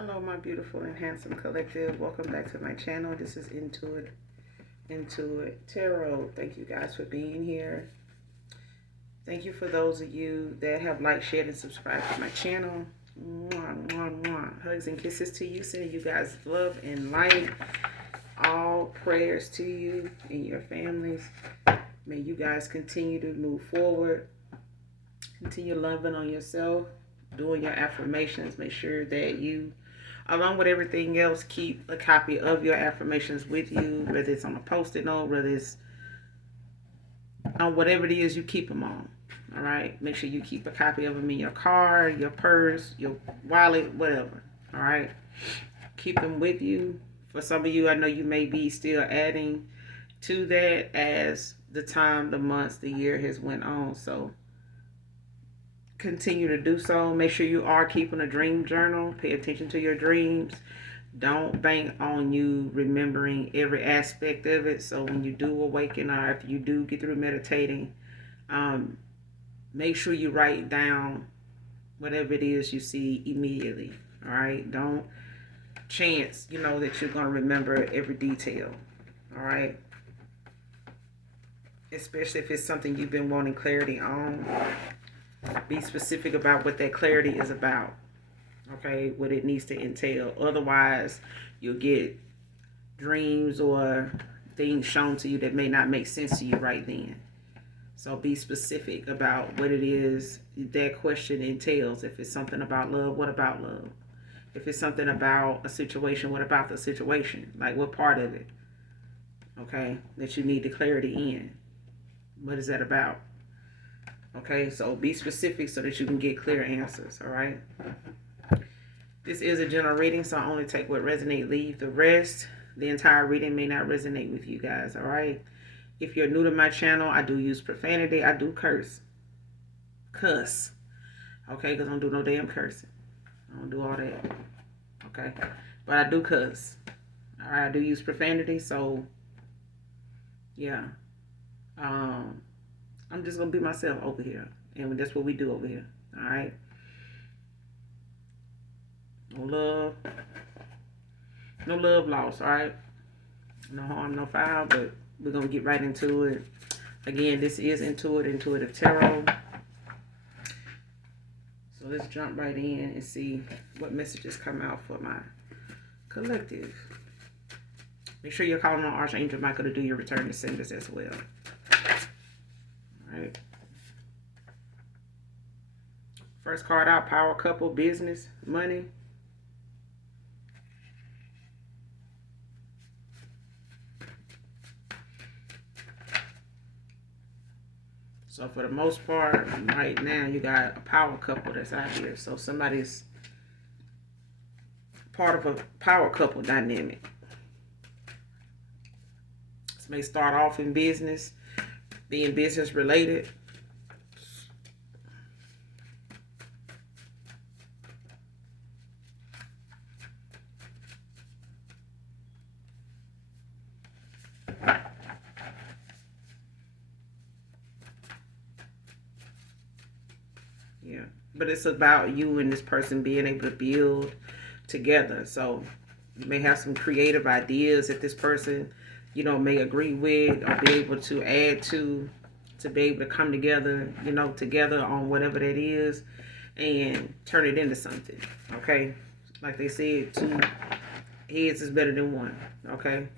Hello, my beautiful and handsome collective. Welcome back to my channel. This is Intuit Tarot. Thank you guys for being here. Thank you for those of you that have liked, shared, and subscribed to my channel. Mwah, mwah, mwah. Hugs and kisses to you. Sending you guys love and light. All prayers to you and your families. May you guys continue to move forward. Continue loving on yourself. Doing your affirmations. Make sure that you, along with everything else, keep a copy of your affirmations with you, whether it's on a post-it note, whether it's on whatever it is you keep them on. All right, make sure you keep a copy of them in your car, your purse, your wallet, whatever. All right, keep them with you. For some of you, I know you may be still adding to that as the time, the months, the year has went on. So continue to do so. Make sure you are keeping a dream journal. Pay attention to your dreams. Don't bank on you remembering every aspect of it. So when you do awaken, or if you do get through meditating, make sure you write down whatever it is you see immediately. All right, don't chance that you're going to remember every detail. All right, especially if it's something you've been wanting clarity on. Be specific about what that clarity is about. Okay, what it needs to entail. Otherwise, you'll get dreams or things shown to you that may not make sense to you right then. So be specific about what it is that question entails. If it's something about love, what about love? If it's something about a situation, what about the situation? Like, what part of it, okay, that you need the clarity in? What is that about? Okay, so be specific so that you can get clear answers, all right? This is a general reading, so I only take what resonates, leave the rest. The entire reading may not resonate with you guys, all right? If you're new to my channel, I do use profanity. I do cuss, okay? Because I don't do no damn cursing. I don't do all that, okay? But I do cuss, all right? I do use profanity, so yeah. I'm just going to be myself over here, and that's what we do over here, all right? No love lost, all right? No harm, no foul, but we're going to get right into it. Again, this is Intuitive Tarot. So let's jump right in and see what messages come out for my collective. Make sure you're calling on Archangel Michael to do your return to senders as well. All right. First card out, power couple, business, money. So for the most part, right now, you got a power couple that's out here. So somebody's part of a power couple dynamic. This may start off in business, being business related. Yeah, but it's about you and this person being able to build together. So you may have some creative ideas that this person, may agree with or be able to add to be able to come together, together on whatever that is and turn it into something, okay? Like they said, 2 heads is better than 1, okay?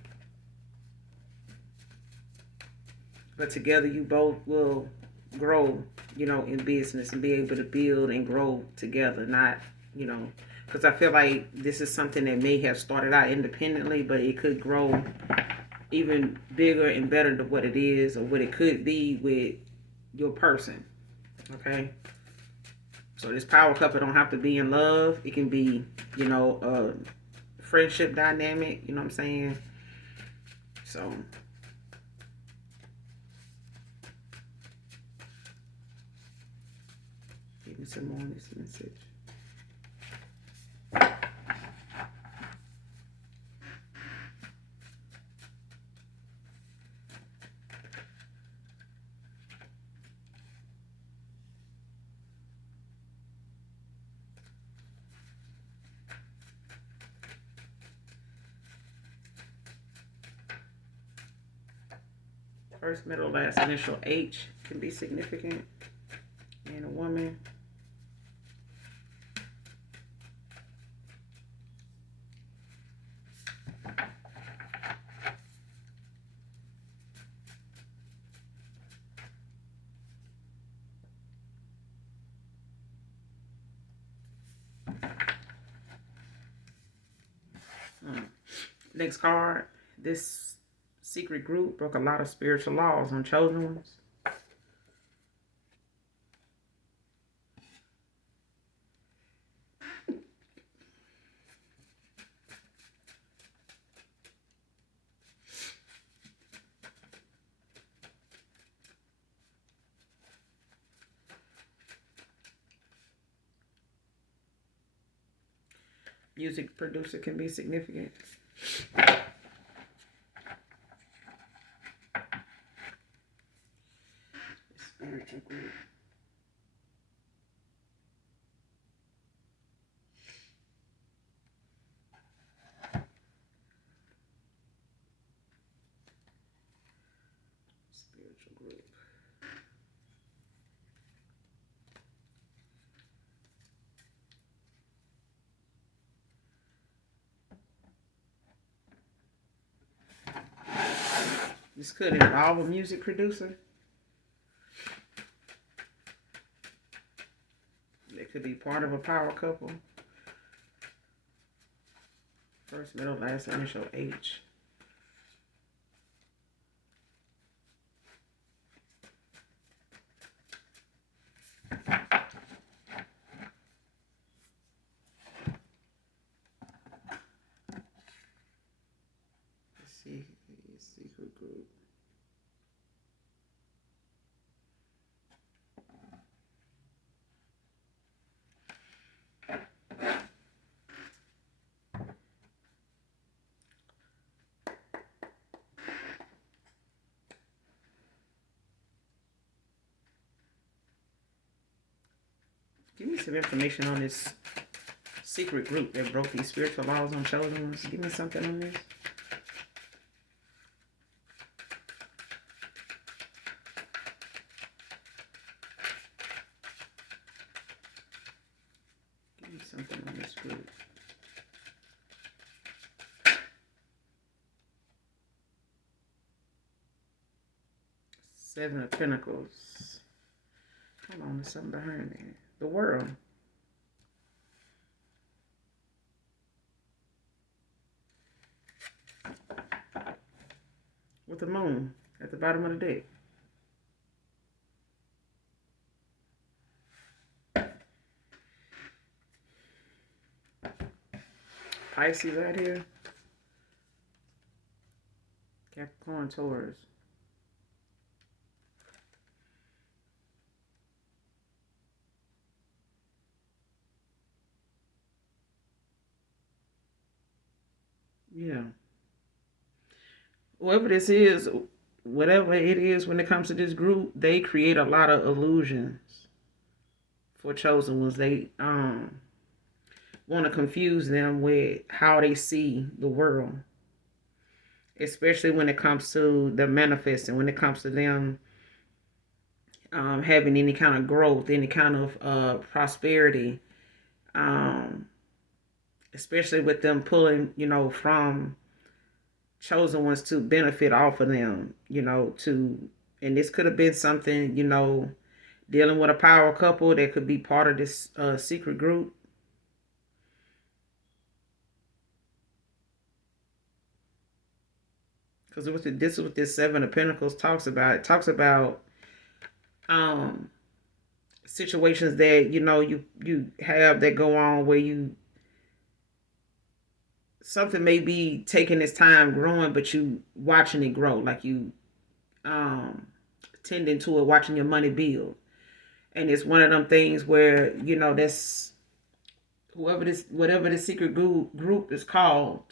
But together you both will grow, in business and be able to build and grow together, not, because I feel like this is something that may have started out independently, but it could grow even bigger and better than what it is or what it could be with your person, okay? So this power couple don't have to be in love. It can be, a friendship dynamic, you know what I'm saying? So give me some more on this message. First, middle, last initial H can be significant in a woman. Next card. This secret group broke a lot of spiritual laws on chosen ones. Music producer can be significant. Spiritual group. Spiritual group. This could involve a music producer. They could be part of a power couple. First, middle, last initial H. Let's see, secret group. Give me some information on this secret group that broke these spiritual laws on chosen ones. Give me something on this. Give me something on this group. Seven of Pentacles. Hold on, there's something behind that. The World. With the Moon at the bottom of the deck. Pisces right here. Capricorn, Taurus. Yeah. Whoever this is, whatever it is, when it comes to this group, they create a lot of illusions for chosen ones. They want to confuse them with how they see the world, especially when it comes to the manifesting, when it comes to them having any kind of growth, any kind of prosperity, especially with them pulling, from chosen ones to benefit off of them, and this could have been something, dealing with a power couple that could be part of this secret group. Because this is what this Seven of Pentacles talks about. It talks about situations that, you have that go on where something may be taking its time growing, but you watching it grow, like you tending to it, watching your money build. And it's one of them things where, that's whatever this secret group is called,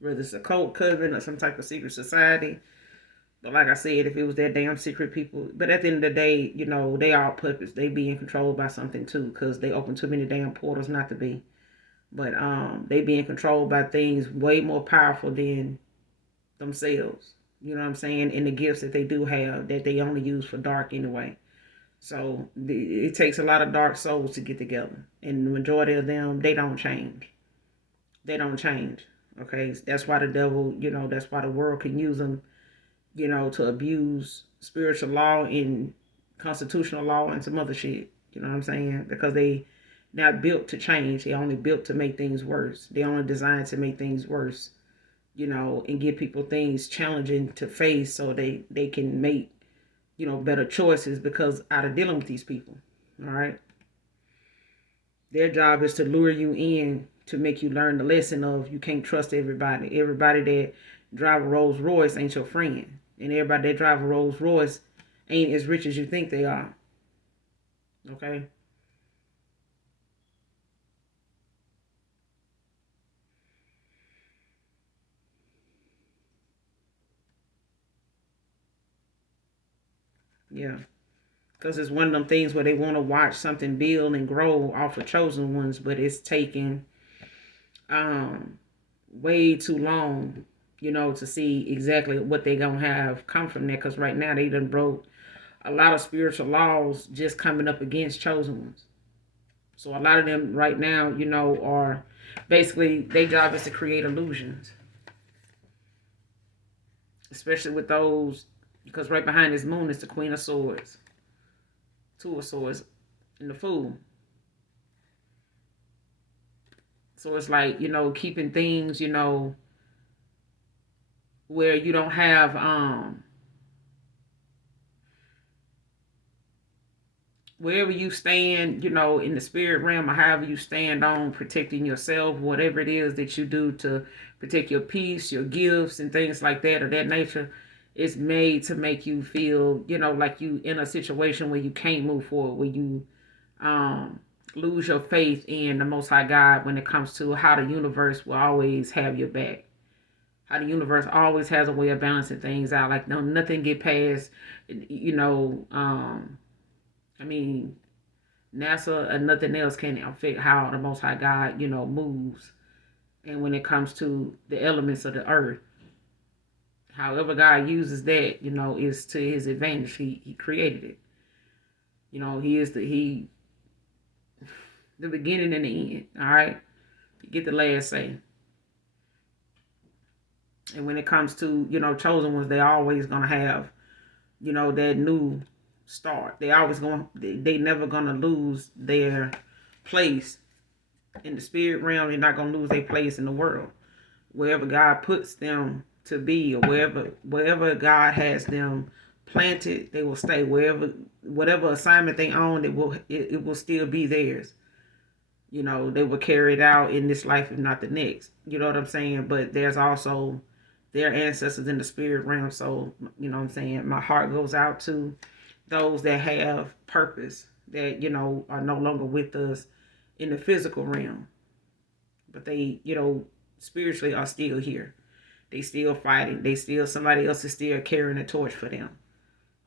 whether it's a cult, coven, or some type of secret society. But like I said, if it was that damn secret people, but at the end of the day, they all puppets. They being controlled by something too, because they open too many damn portals not to be. But they being controlled by things way more powerful than themselves. You know what I'm saying? And the gifts that they do have that they only use for dark anyway. So it takes a lot of dark souls to get together. And the majority of them, they don't change. They don't change. Okay? That's why the devil, that's why the world can use them, to abuse spiritual law and constitutional law and some other shit. You know what I'm saying? Because they not built to change. They only built to make things worse. They only designed to make things worse, and give people things challenging to face so they can make, better choices because out of dealing with these people. All right. Their job is to lure you in to make you learn the lesson of you can't trust everybody. Everybody that drive a Rolls Royce ain't your friend. And everybody that drive a Rolls Royce ain't as rich as you think they are. Okay? Yeah. Because it's one of them things where they want to watch something build and grow off of chosen ones, but it's taking way too long, to see exactly what they going to have come from that. Because right now they done broke a lot of spiritual laws just coming up against chosen ones. So a lot of them right now, are basically their job is to create illusions, especially with those, because right behind this moon is the Queen of Swords, Two of Swords, and the Fool. So it's like, keeping things, where you don't have wherever you stand, in the spirit realm or however you stand on protecting yourself, whatever it is that you do to protect your peace, your gifts, and things like that of that nature, it's made to make you feel, like you in a situation where you can't move forward, where you lose your faith in the Most High God when it comes to how the universe will always have your back. How the universe always has a way of balancing things out. Like no, nothing get past, I mean, NASA and nothing else can affect how the Most High God, moves. And when it comes to the elements of the earth, however God uses that, is to His advantage. He created it. He is the beginning and the end. All right, you get the last say. And when it comes to chosen ones, they always gonna have that new start. They never gonna lose their place in the spirit realm. They're not gonna lose their place in the world. Wherever God puts them to be, or wherever God has them planted, they will stay. Whatever assignment they own, it will still be theirs. They will carry it out in this life, if not the next. You know what I'm saying? But there's also their ancestors in the spirit realm. So, what I'm saying? My heart goes out to those that have purpose, that, are no longer with us in the physical realm. But they, spiritually are still here. They still fighting. Somebody else is still carrying a torch for them.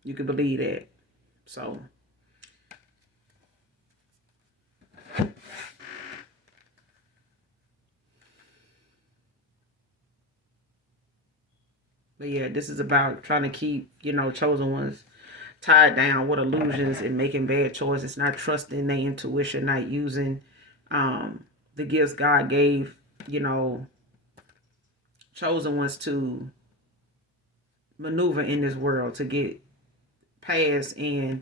You can believe that. So, but yeah, this is about trying to keep, chosen ones tied down with illusions and making bad choices, not trusting their intuition, not using the gifts God gave, chosen ones to maneuver in this world to get past and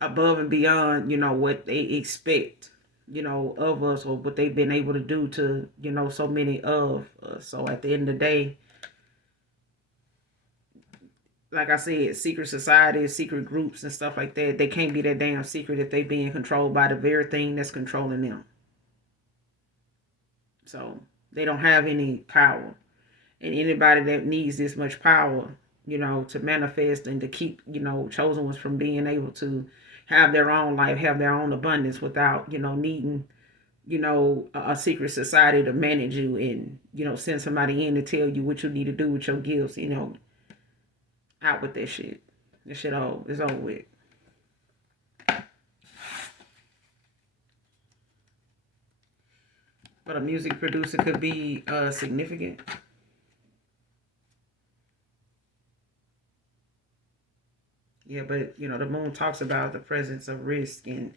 above and beyond, what they expect, of us, or what they've been able to do to, so many of us. So at the end of the day, like I said, secret societies, secret groups and stuff like that, they can't be that damn secret if they being controlled by the very thing that's controlling them. So they don't have any power. And anybody that needs this much power, to manifest and to keep, chosen ones from being able to have their own life, have their own abundance without, needing, a secret society to manage you and, send somebody in to tell you what you need to do with your gifts, out with that shit. That shit is over with. But a music producer could be significant. Yeah, but the moon talks about the presence of risk and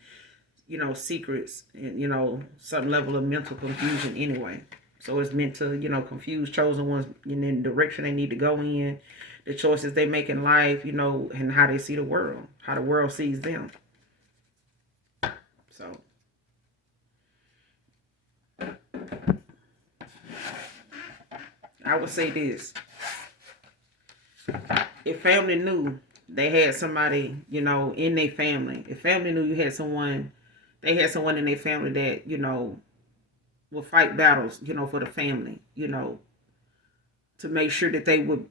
secrets and some level of mental confusion anyway. So it's meant to confuse chosen ones in the direction they need to go in, the choices they make in life, and how they see the world, how the world sees them. So I would say this: if family knew they had somebody, in their family, if family knew you had someone, they had someone in their family that will fight battles, for the family, to make sure that they would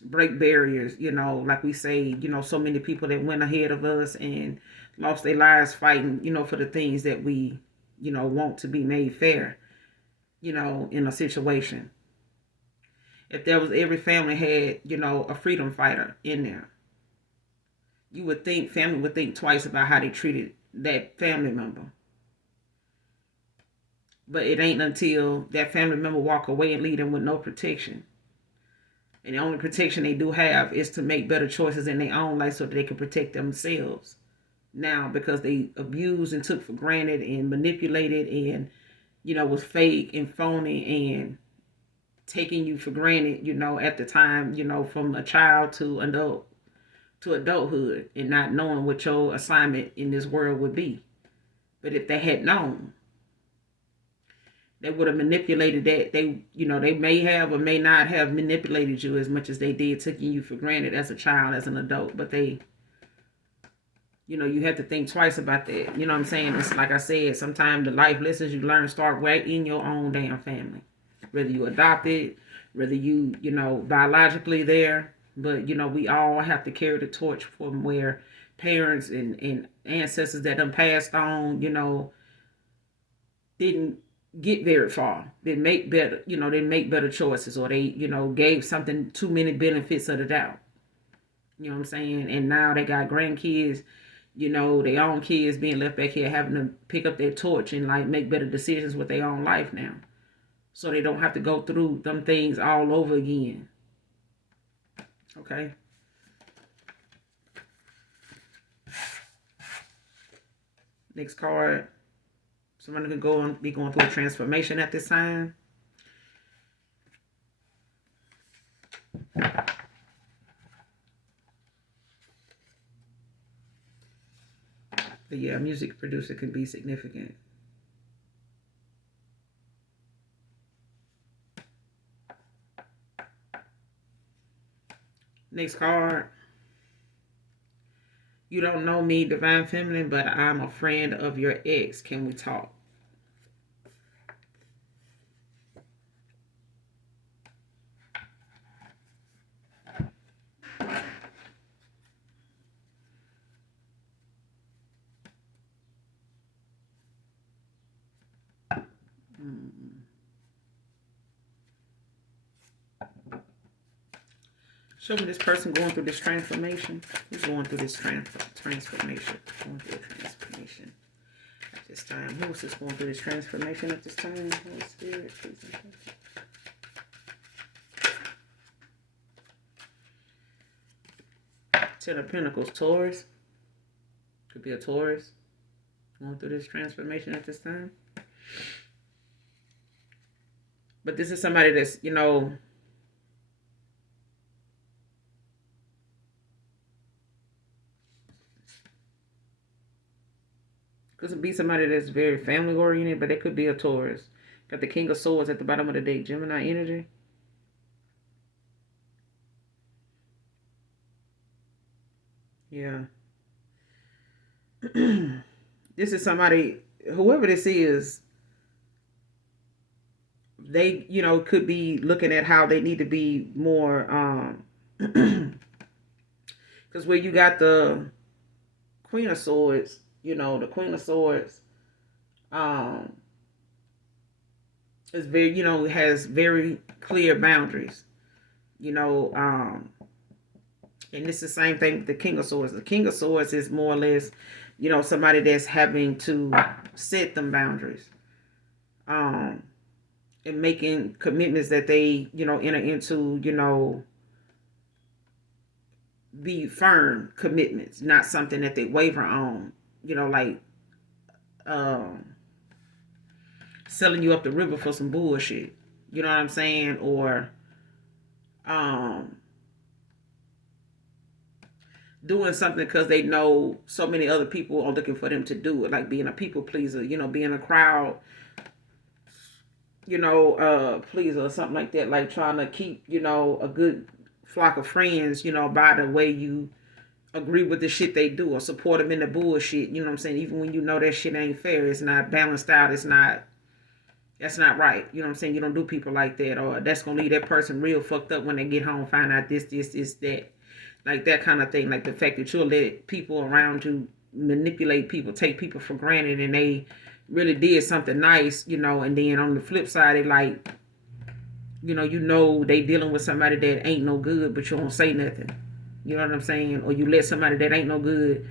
break barriers, like we say, so many people that went ahead of us and lost their lives fighting, for the things that we, want to be made fair, in a situation. If there was every family had, a freedom fighter in there, you would think family would think twice about how they treated that family member. But it ain't until that family member walk away and leave them with no protection. And the only protection they do have is to make better choices in their own life so that they can protect themselves. Now, because they abused and took for granted and manipulated and, was fake and phony and taking you for granted, at the time, from a child to adult to adulthood and not knowing what your assignment in this world would be. But if they had known, they would have manipulated that. They may have or may not have manipulated you as much as they did, taking you for granted as a child, as an adult. But they, you have to think twice about that. You know what I'm saying? It's like I said, sometimes the life lessons you learn start right in your own damn family. Whether you adopted, whether you, biologically there. But, we all have to carry the torch from where parents and ancestors that done passed on, didn't get very far. They make better, they make better choices, or they, gave something too many benefits of the doubt. You know what I'm saying? And now they got grandkids, their own kids being left back here having to pick up their torch and like make better decisions with their own life now. So they don't have to go through them things all over again. Okay? Next card. Someone could be going through a transformation at this time. But yeah, a music producer can be significant. Next card. You don't know me, Divine Feminine, but I'm a friend of your ex. Can we talk? Show me this person going through this transformation. Who's going through this transformation? Going through a transformation at this time. Who's this going through this transformation at this time? Holy Spirit, please. Ten of Pentacles, Taurus. Could be a Taurus going through this transformation at this time. But this is somebody that's, could be somebody that's very family oriented, but it could be a Taurus. Got the King of Swords at the bottom of the deck. Gemini energy. Yeah. This is somebody, whoever this is, they, could be looking at how they need to be more, because where you got the Queen of Swords, the Queen of Swords, is very, has very clear boundaries, and this is the same thing with the King of Swords. The King of Swords is more or less, somebody that's having to set them boundaries, and making commitments that they, enter into, be firm commitments, not something that they waver on. Like um, selling you up the river for some bullshit. You know what I'm saying? Or um, doing something because they know so many other people are looking for them to do it, like being a people pleaser, being a crowd, pleaser or something like that, like trying to keep, a good flock of friends, by the way you agree with the shit they do or support them in the bullshit, you know what I'm saying? Even when you know that shit ain't fair, it's not balanced out, that's not right. You know what I'm saying? You don't do people like that, or that's gonna leave that person real fucked up when they get home, find out this, that. Like that kind of thing. Like the fact that you'll let people around you manipulate people, take people for granted, and they really did something nice, and then on the flip side, they like, they dealing with somebody that ain't no good, but you don't say nothing. You know what I'm saying? Or you let somebody that ain't no good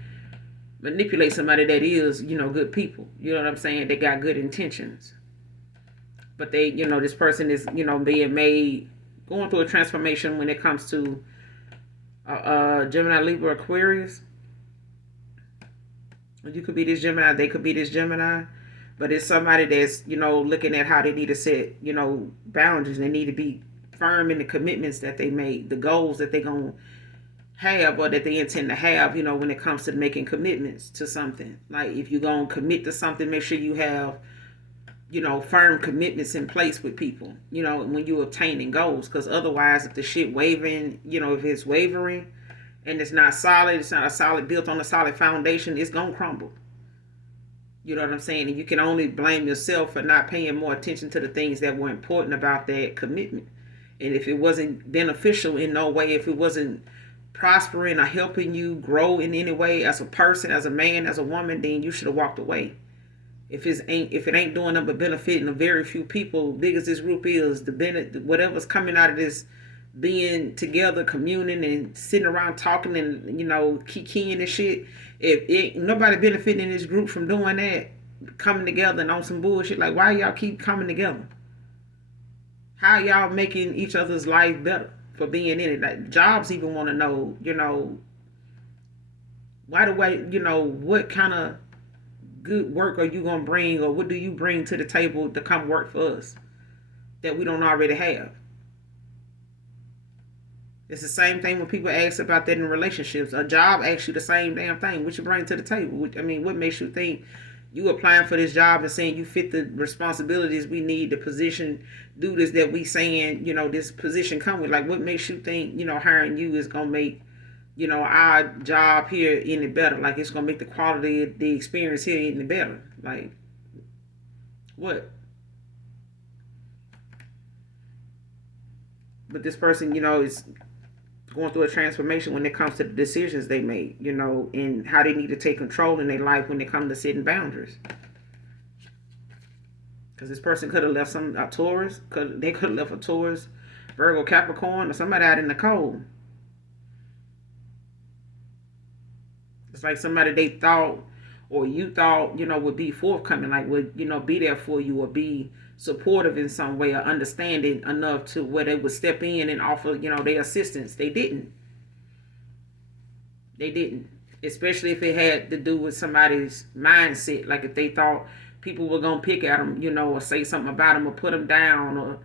manipulate somebody that is, good people. You know what I'm saying? They got good intentions. But they, this person is, being made, going through a transformation when it comes to Gemini, Libra, Aquarius. You could be this Gemini, they could be this Gemini. But it's somebody that's, looking at how they need to set, boundaries. They need to be firm in the commitments that they make, the goals that they're going to have or that they intend to have, when it comes to making commitments to something. Like if you're going to commit to something, make sure you have, firm commitments in place with people, when you're obtaining goals. Because otherwise, if the shit wavering, if it's wavering and it's not solid, it's not a solid, built on a solid foundation, it's going to crumble. You know what I'm saying? And you can only blame yourself for not paying more attention to the things that were important about that commitment. And if it wasn't beneficial in no way, if it wasn't prospering or helping you grow in any way as a person, as a man, as a woman, then you should have walked away. If it ain't doing nothing but benefiting a very few people, big as this group is, whatever's coming out of this being together, communing and sitting around talking and kikiing and shit. If nobody benefiting in this group from doing that, coming together and on some bullshit, like why y'all keep coming together? How y'all making each other's life better for being in it? Like jobs even want to know, why the way, what kind of good work are you gonna bring, or what do you bring to the table to come work for us that we don't already have? It's the same thing when people ask about that in relationships. A job asks you the same damn thing. What you bring to the table? I mean, what makes you think you applying for this job and saying you fit the responsibilities we need, the position, duties that we saying, this position come with? Like, what makes you think, hiring you is gonna make, our job here any better? Like, it's gonna make the quality of the experience here any better? Like, what? But this person, is going through a transformation when it comes to the decisions they make, and how they need to take control in their life when it comes to setting boundaries. Because this person could have left a Taurus, they could have left a Taurus, Virgo, Capricorn, or somebody out in the cold. It's like somebody they thought, or you thought, would be forthcoming, like would, be there for you or be supportive in some way or understanding enough to where they would step in and offer, their assistance. They didn't. Especially if it had to do with somebody's mindset. Like if they thought people were going to pick at them, or say something about them or put them down or,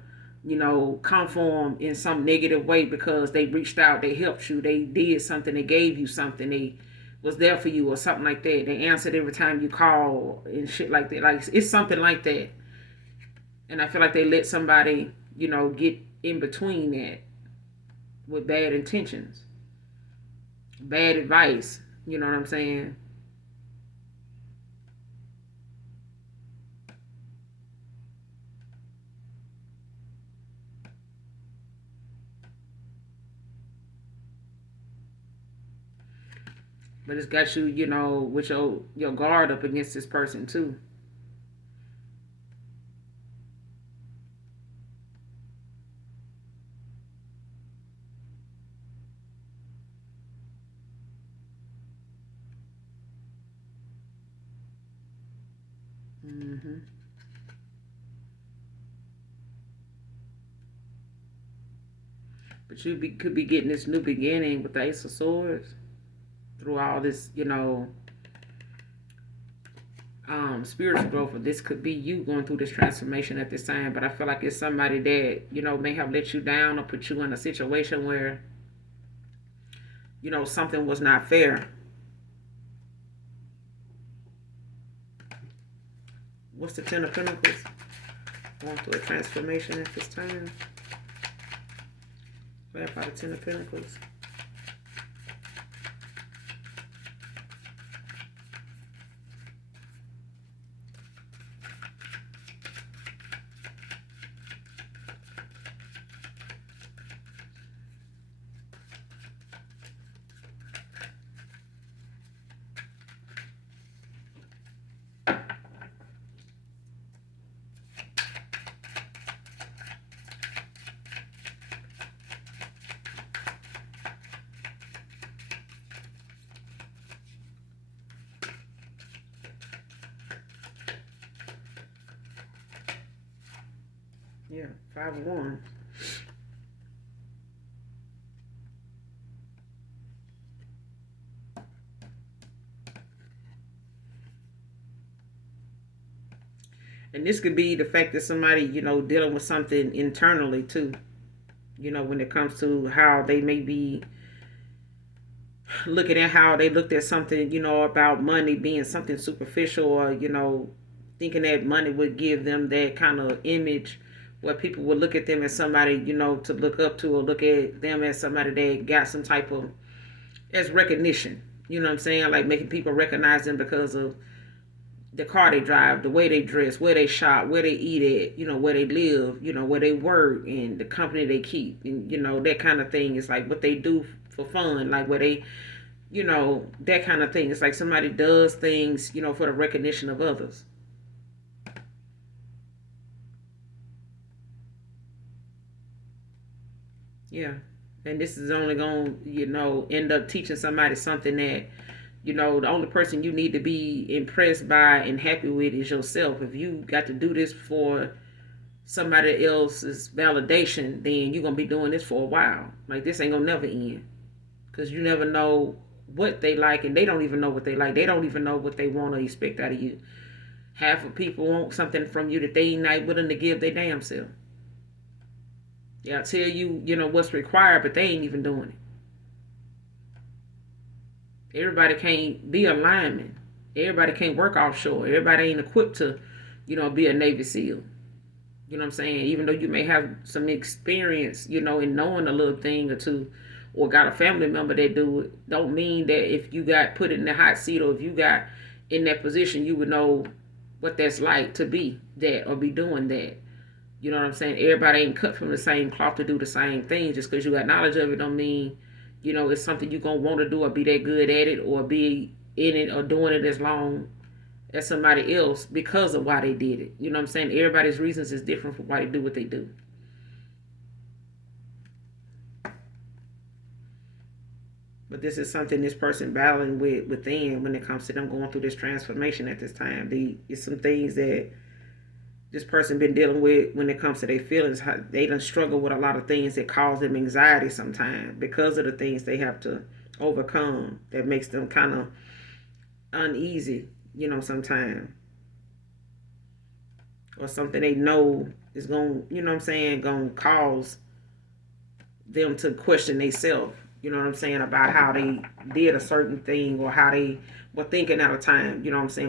come for them in some negative way because they reached out, they helped you, they did something, they gave you something, they was there for you or something like that. They answered every time you call and shit like that. Like it's something like that. And I feel like they let somebody, get in between that with bad intentions, bad advice. You know what I'm saying? But it's got you, with your guard up against this person too. Mm-hmm. But could be getting this new beginning with the Ace of Swords through all this, spiritual growth. Or this could be you going through this transformation at this time. But I feel like it's somebody that, may have let you down or put you in a situation where, something was not fair. What's the Ten of Pentacles? Going through a transformation at this time. Left by the Ten of Pentacles. Yeah, 5 of Wands. And this could be the fact that somebody, dealing with something internally too. When it comes to how they may be looking at how they looked at something, about money being something superficial, or, thinking that money would give them that kind of image where people would look at them as somebody, to look up to, or look at them as somebody that got some type of, as recognition. You know what I'm saying? Like making people recognize them because of the car they drive, the way they dress, where they shop, where they eat at, where they live, where they work, and the company they keep, and, that kind of thing. Is like what they do for fun, like where they, that kind of thing. It's like somebody does things, for the recognition of others. Yeah. And this is only going to, end up teaching somebody something that, the only person you need to be impressed by and happy with is yourself. If you got to do this for somebody else's validation, then you're going to be doing this for a while. Like, this ain't going to never end. Because you never know what they like, and they don't even know what they like. They don't even know what they want or expect out of you. Half of people want something from you that they ain't not willing to give their damn self. Yeah, I tell you, what's required, but they ain't even doing it. Everybody can't be a lineman. Everybody can't work offshore. Everybody ain't equipped to, be a Navy SEAL. You know what I'm saying? Even though you may have some experience, in knowing a little thing or two, or got a family member that do it, don't mean that if you got put in the hot seat, or if you got in that position, you would know what that's like to be that or be doing that. You know what I'm saying? Everybody ain't cut from the same cloth to do the same thing. Just because you got knowledge of it don't mean, it's something you're going to want to do or be that good at it or be in it or doing it as long as somebody else because of why they did it. You know what I'm saying? Everybody's reasons is different for why they do what they do. But this is something this person battling within when it comes to them going through this transformation at this time. It's some things that this person been dealing with when it comes to their feelings. How they done struggle with a lot of things that cause them anxiety sometimes because of the things they have to overcome that makes them kind of uneasy, sometimes. Or something they know is going, going to cause them to question themselves, about how they did a certain thing or how they were thinking at a time,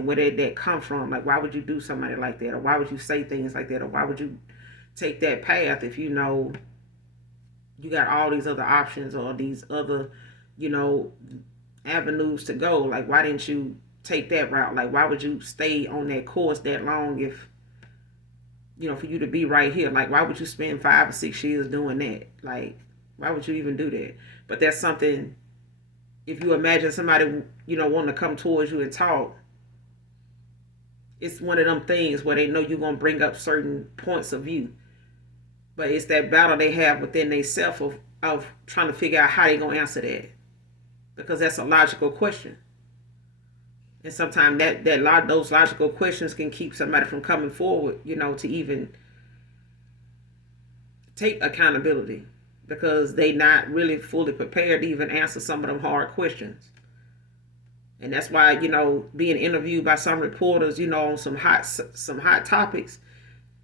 where did that come from? Like, why would you do somebody like that? Or why would you say things like that? Or why would you take that path if you got all these other options or these other, avenues to go? Like, why didn't you take that route? Like, why would you stay on that course that long if, for you to be right here? Like, why would you spend 5 or 6 years doing that? Like, why would you even do that? But that's something, if you imagine somebody, wanting to come towards you and talk, it's one of them things where they know you're going to bring up certain points of view. But it's that battle they have within themselves of trying to figure out how they're going to answer that. Because that's a logical question. And sometimes those logical questions can keep somebody from coming forward, to even take accountability. because they not really fully prepared to even answer some of them hard questions. And that's why, being interviewed by some reporters, on some hot topics,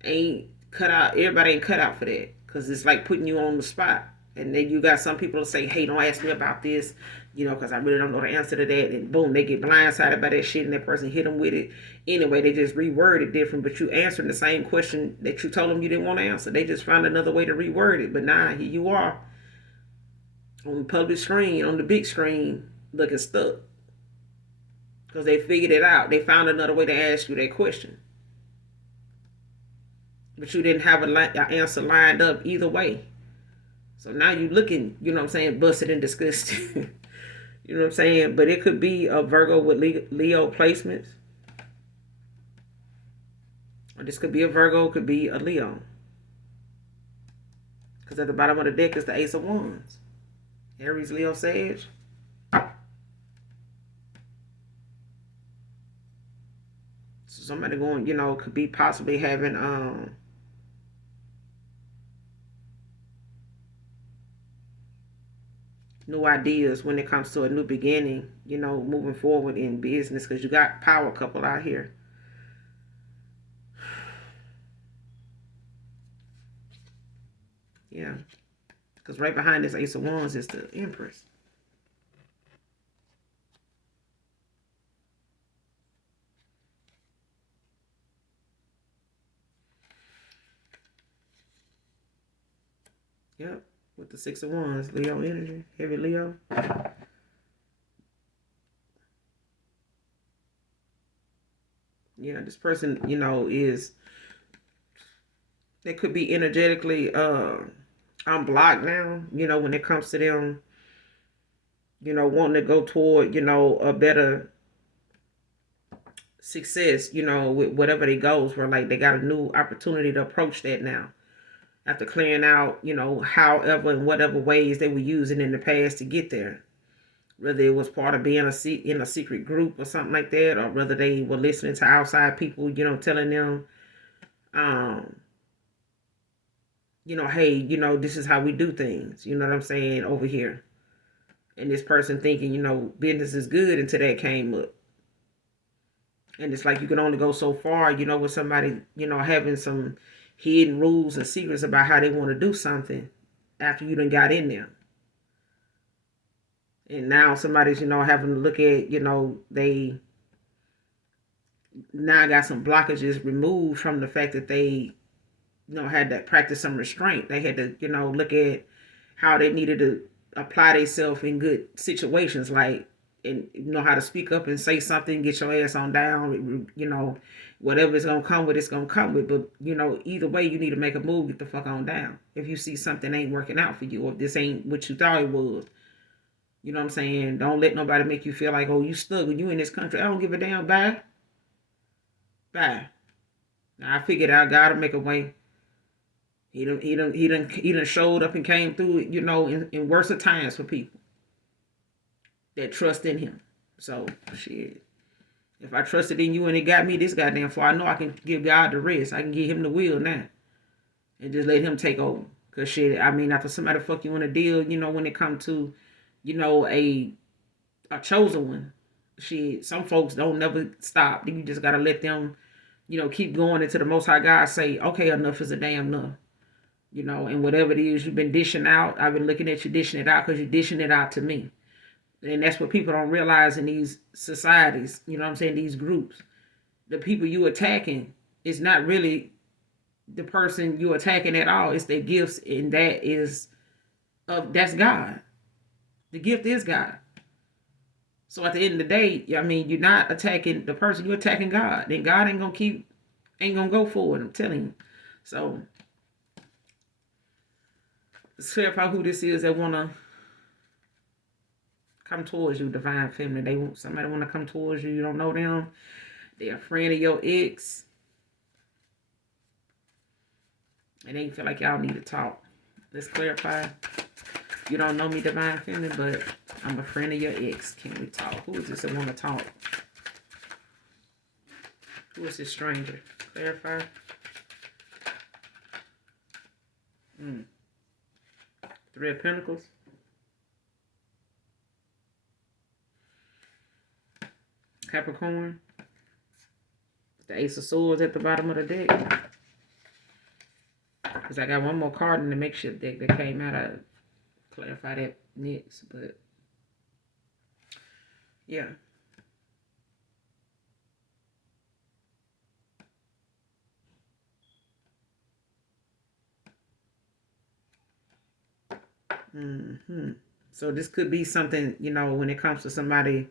ain't cut out. Everybody ain't cut out for that, because it's like putting you on the spot. And then you got some people that say, "Hey, don't ask me about this," because I really don't know the answer to that. And boom, they get blindsided by that shit, and that person hit them with it. Anyway, they just reword it different, but you answering the same question that you told them you didn't want to answer. They just found another way to reword it. But now here you are on the public screen, on the big screen, looking stuck. Because they figured it out. They found another way to ask you that question. But you didn't have an answer lined up either way. So now you looking, busted and disgusted. You know what I'm saying? But it could be a Virgo with Leo placements. Or this could be a Virgo, could be a Leo. Because at the bottom of the deck is the Ace of Wands. Aries, Leo, Sage. So somebody going, could be possibly having new ideas when it comes to a new beginning, moving forward in business, because you got power couple out here. Yeah. Because right behind this Ace of Wands is the Empress. Yep. With the Six of Wands, Leo energy, heavy Leo. Yeah, this person, is, they could be energetically unblocked now, when it comes to them, wanting to go toward, a better success, with whatever they goes for. Like they got a new opportunity to approach that now. After clearing out, however and whatever ways they were using in the past to get there. Whether it was part of being in a secret group or something like that, or whether they were listening to outside people, telling them, hey, this is how we do things. You know what I'm saying, over here. And this person thinking, business is good until that came up. And it's like you can only go so far, with somebody, having some hidden rules and secrets about how they want to do something after you done got in there. And now somebody's, having to look at, they now got some blockages removed from the fact that they, had to practice some restraint. They had to, look at how they needed to apply themselves in good situations, like, and know how to speak up and say something, get your ass on down, whatever it's going to come with, it's going to come with. But, either way, you need to make a move, get the fuck on down. If you see something ain't working out for you, or if this ain't what you thought it was. You know what I'm saying? Don't let nobody make you feel like, oh, you stuck when you in this country. I don't give a damn. Bye. Bye. Now, I figured out God will make a way. He done showed up and came through, in worse of times for people that trust in him. So, shit. If I trusted in you and it got me this goddamn far, I know I can give God the rest. I can give him the will now. And just let him take over. Because, shit, after somebody fuck you in a deal, when it comes to, a chosen one, shit, some folks don't never stop. You just got to let them, keep going until the Most High God say, okay, enough is a damn enough. And whatever it is you've been dishing out, I've been looking at you dishing it out because you're dishing it out to me. And that's what people don't realize in these societies, these groups. The people you attacking is not really the person you're attacking at all. It's their gifts, and that's God. The gift is God. So at the end of the day, you're not attacking the person, you're attacking God. Then God ain't gonna go forward, I'm telling you. So let's clarify who this is that wanna come towards you, divine feminine. Somebody wanna come towards you, you don't know them. They're a friend of your ex. And they feel like y'all need to talk. Let's clarify. You don't know me, divine feminine, but I'm a friend of your ex. Can we talk? Who is this that want to talk? Who is this stranger? Clarify. Three of Pentacles. Capricorn. The Ace of Swords at the bottom of the deck. Because I got one more card in the makeshift deck that came out. I'll clarify that next. But, yeah. So this could be something, you know, when it comes to somebody,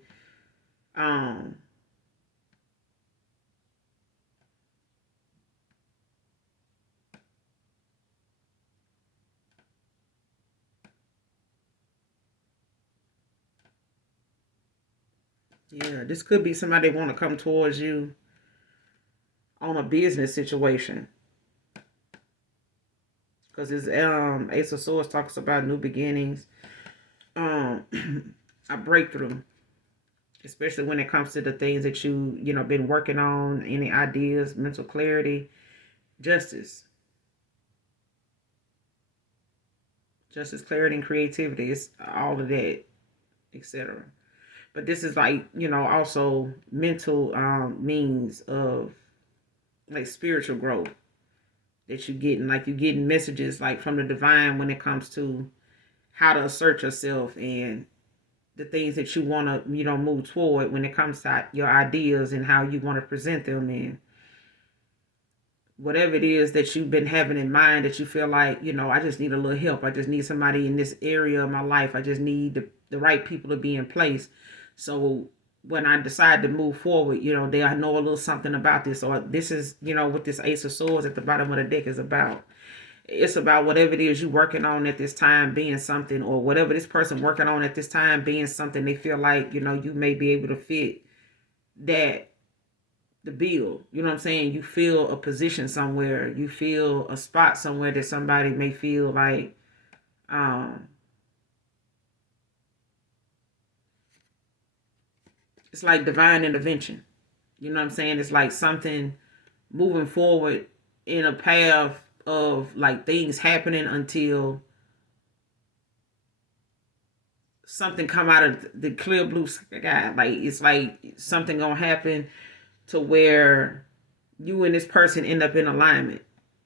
yeah, this could be somebody want to come towards you on a business situation. Because this Ace of Swords talks about new beginnings, a breakthrough, especially when it comes to the things that you know, been working on, any ideas, mental clarity, justice, clarity, and creativity. It's all of that, etc. But this is like, you know, also mental means of like spiritual growth that you're getting. Like you're getting messages like from the divine when it comes to how to assert yourself and the things that you want to, you know, move toward when it comes to your ideas and how you want to present them, and whatever it is that you've been having in mind that you feel like, you know, I just need a little help. I just need somebody in this area of my life. I just need the right people to be in place. So when I decide to move forward, you know, I know a little something about this, or this is, you know, what this Ace of Swords at the bottom of the deck is about. It's about whatever it is you're working on at this time being something, or whatever this person working on at this time being something they feel like, you know, you may be able to fit that, the bill. You know what I'm saying? You feel a position somewhere. You feel a spot somewhere that somebody may feel like, it's like divine intervention. You know what I'm saying? It's like something moving forward in a path of like things happening until something come out of the clear blue sky. Like it's like something gonna happen to where you and this person end up in alignment,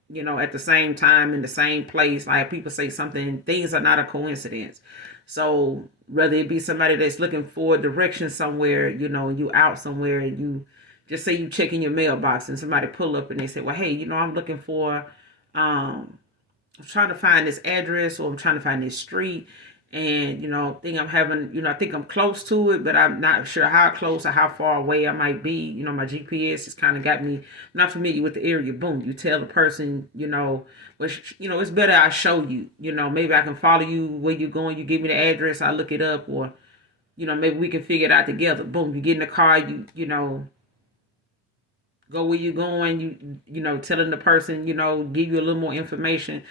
you know, at the same time in the same place. Like people say, something, things are not a coincidence. So whether it be somebody that's looking for direction somewhere, you know, you out somewhere and you just say you check in your mailbox and somebody pull up and they say, well, hey, you know, I'm looking for I'm trying to find this address, or I'm trying to find this street, and, you know, I think I'm close to it, but I'm not sure how close or how far away I might be. You know, my GPS has kind of got me not familiar with the area. Boom, you tell the person, you know, which, you know, it's better I show you. You know, maybe I can follow you where you're going. You give me the address, I look it up, or, you know, maybe we can figure it out together. Boom, you get in the car, you know, go where you're going. You know, telling the person, you know, give you a little more information.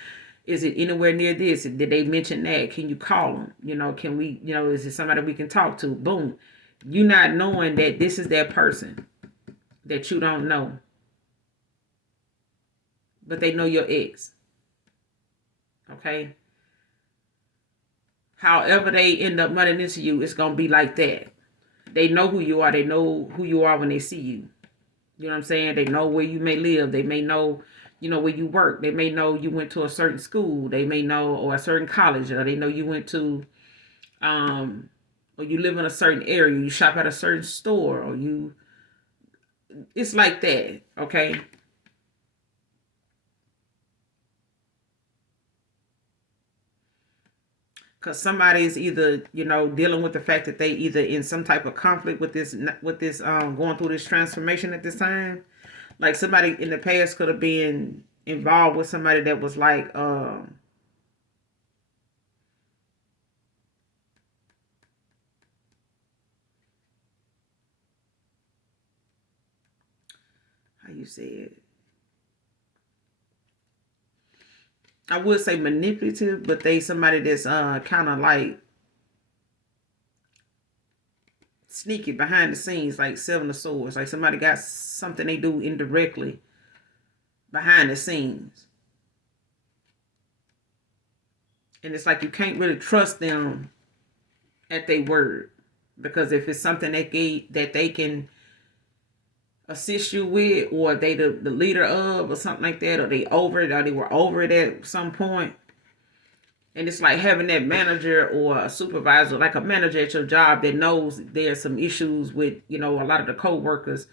Is it anywhere near this? Did they mention that? Can you call them? You know, can we, you know, is it somebody we can talk to? Boom. You not knowing that this is that person that you don't know, but they know your ex. Okay. However they end up running into you, it's going to be like that. They know who you are. They know who you are when they see you. You know what I'm saying? They know where you may live. They may know, you know, where you work. They may know you went to a certain school. They may know, or a certain college, or they know you went to, or you live in a certain area. You shop at a certain store, or it's like that. Okay. Because somebody is either, you know, dealing with the fact that they either in some type of conflict with this, going through this transformation at this time. Like somebody in the past could have been involved with somebody that was like, how you say it? I would say manipulative, but they somebody that's kind of like sneaky behind the scenes, like Seven of Swords. Like somebody got something they do indirectly behind the scenes. And it's like you can't really trust them at their word, because if it's something that they can assist you with, or they the leader of, or something like that, or they over it, or they were over it at some point. And it's like having that manager or a supervisor, like a manager at your job, that knows there's some issues with, a lot of the co-workers,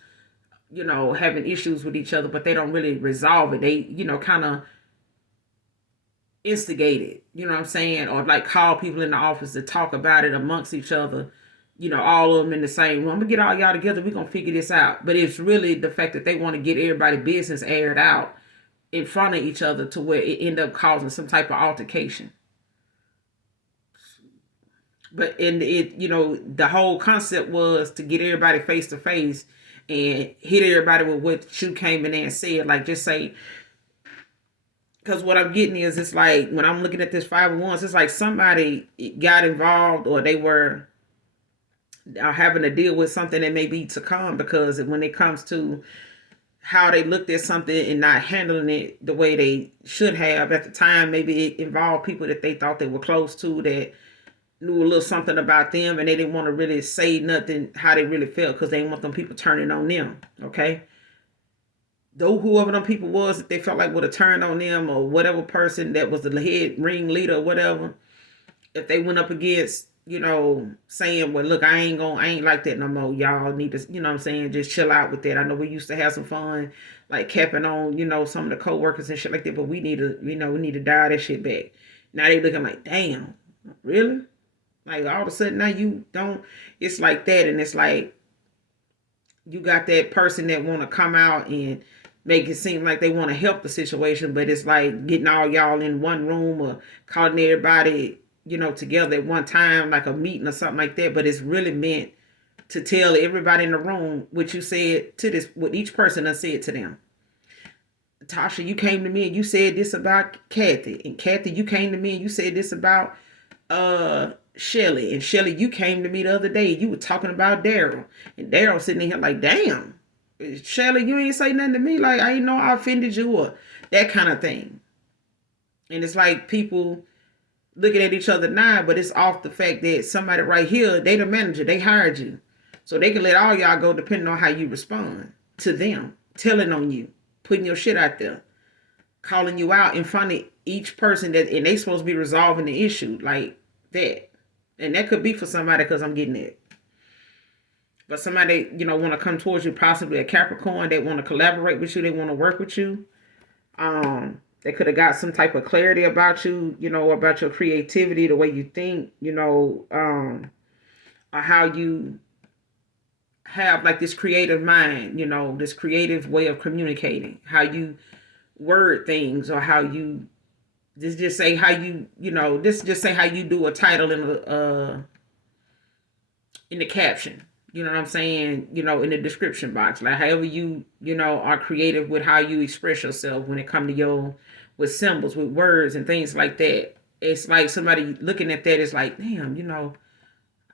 having issues with each other, but they don't really resolve it. They, kind of instigate it, you know what I'm saying? Or like call people in the office to talk about it amongst each other, all of them in the same room. I'm gonna get all y'all together, we're gonna figure this out. But it's really the fact that they want to get everybody's business aired out in front of each other, to where it end up causing some type of altercation. But in it, the whole concept was to get everybody face to face and hit everybody with what you came in there and said. Like, just say, because what I'm getting is, it's like when I'm looking at this 501s, it's like somebody got involved, or they were having to deal with something that may be to come, because when it comes to how they looked at something and not handling it the way they should have at the time, maybe it involved people that they thought they were close to, that knew a little something about them, and they didn't want to really say nothing how they really felt, because they didn't want them people turning on them. Okay, though whoever them people was that they felt like would have turned on them, or whatever person that was the head ringleader or whatever, if they went up against, saying, well, look, I ain't like that no more, y'all need to, what I'm saying, just chill out with that. I know we used to have some fun, like capping on, some of the co-workers and shit like that, but we need to, we need to dial that shit back. Now they looking like, damn, really? Like, all of a sudden now you don't, it's like that. And it's like, you got that person that want to come out and make it seem like they want to help the situation, but it's like getting all y'all in one room, or calling everybody, together at one time, like a meeting or something like that. But it's really meant to tell everybody in the room what you said to this, what each person has said to them. Tasha, you came to me and you said this about Kathy, and Kathy, you came to me and you said this about Shelly, and Shelly, you came to me the other day, you were talking about Daryl, and Daryl sitting in here like, damn, Shelly, you ain't say nothing to me, like I ain't know I offended you, or that kind of thing. And it's like people looking at each other now, but it's off the fact that somebody right here, they the manager, they hired you, so they can let all y'all go depending on how you respond to them, telling on you, putting your shit out there, calling you out in front of each person, that, and they supposed to be resolving the issue like that. And that could be for somebody, because I'm getting it. But somebody, want to come towards you, possibly a Capricorn, they want to collaborate with you, they want to work with you. They could have got some type of clarity about you, about your creativity, the way you think, or how you have like this creative mind, this creative way of communicating, how you word things, or how you just say how you, just say how you do a title in the caption. You know what I'm saying? In the description box. Like however you, are creative with how you express yourself when it comes to with symbols, with words and things like that. It's like somebody looking at that is like, damn,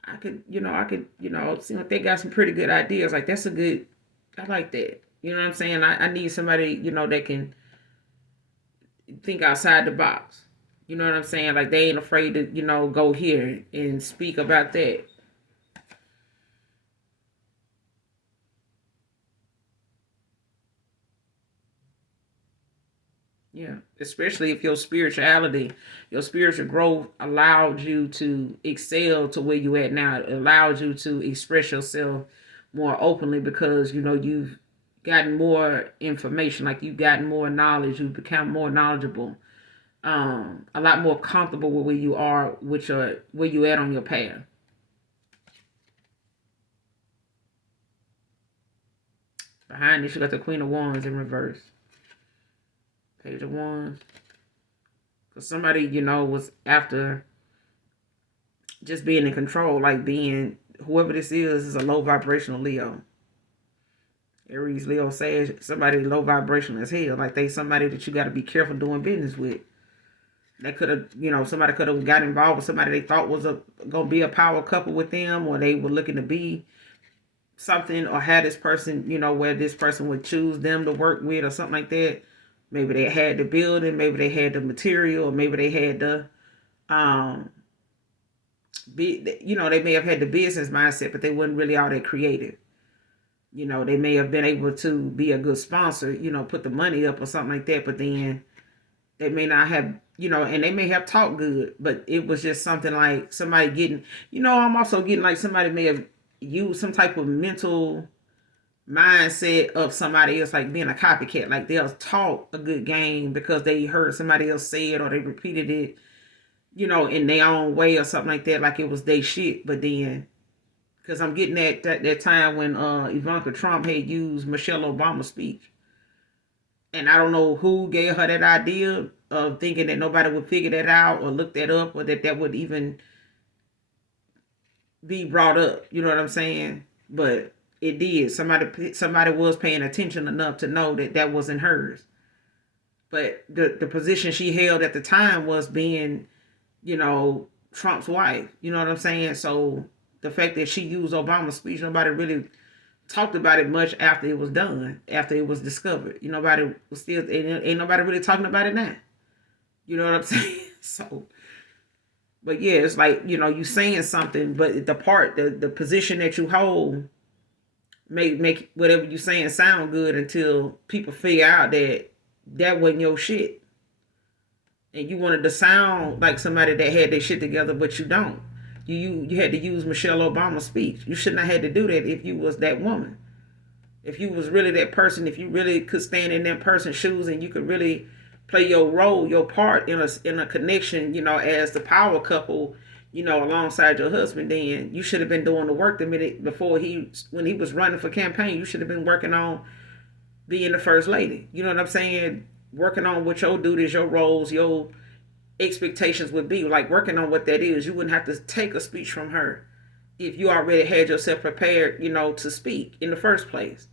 I could, seem like they got some pretty good ideas. Like that's a good, I like that. You know what I'm saying? I need somebody, that can think outside the box. You know what I'm saying? Like they ain't afraid to, go here and speak about that. Yeah, especially if your spirituality, your spiritual growth allowed you to excel to where you at now. It allowed you to express yourself more openly, because you've gotten more information, like you've gotten more knowledge, you've become more knowledgeable, a lot more comfortable with where you are, with where you at on your path. Behind this, you got the Queen of Wands in reverse. Page of Wands. Because somebody, was after just being in control, like being, whoever this is a low vibrational Leo. Aries, Leo, Sag, somebody low vibrational as hell. Like they somebody that you got to be careful doing business with. They could have, somebody could have got involved with somebody they thought was going to be a power couple with them, or they were looking to be something, or had this person, where this person would choose them to work with or something like that. Maybe they had the building, maybe they had the material, or maybe they had the Um, they may have had the business mindset, but they wasn't really all that creative. They may have been able to be a good sponsor, put the money up or something like that, but then they may not have, and they may have talked good, but it was just something like somebody getting, I'm also getting like somebody may have used some type of mental mindset of somebody else, like being a copycat. Like they'll talk a good game because they heard somebody else say it or they repeated it, in their own way or something like that, like it was their shit. But then, because I'm getting that time when Ivanka Trump had used Michelle Obama's speech. And I don't know who gave her that idea of thinking that nobody would figure that out or look that up or that would even be brought up. You know what I'm saying? But it did. Somebody was paying attention enough to know that that wasn't hers. But the position she held at the time was being, Trump's wife. You know what I'm saying? So the fact that she used Obama's speech, nobody really talked about it much after it was done, after it was discovered. Nobody was still ain't nobody really talking about it now. You know what I'm saying? So, but yeah, it's like you saying something, but the position that you hold make whatever you saying sound good until people figure out that that wasn't your shit, and you wanted to sound like somebody that had their shit together, but you don't. You had to use Michelle Obama's speech. You shouldn't have had to do that if you was that woman. If you was really that person, if you really could stand in that person's shoes and you could really play your role, your part in a connection, as the power couple, alongside your husband, then you should have been doing the work the minute before when he was running for campaign. You should have been working on being the first lady. You know what I'm saying? Working on what your duties, your roles, your expectations would be, like working on what that is. You wouldn't have to take a speech from her if you already had yourself prepared, to speak in the first place,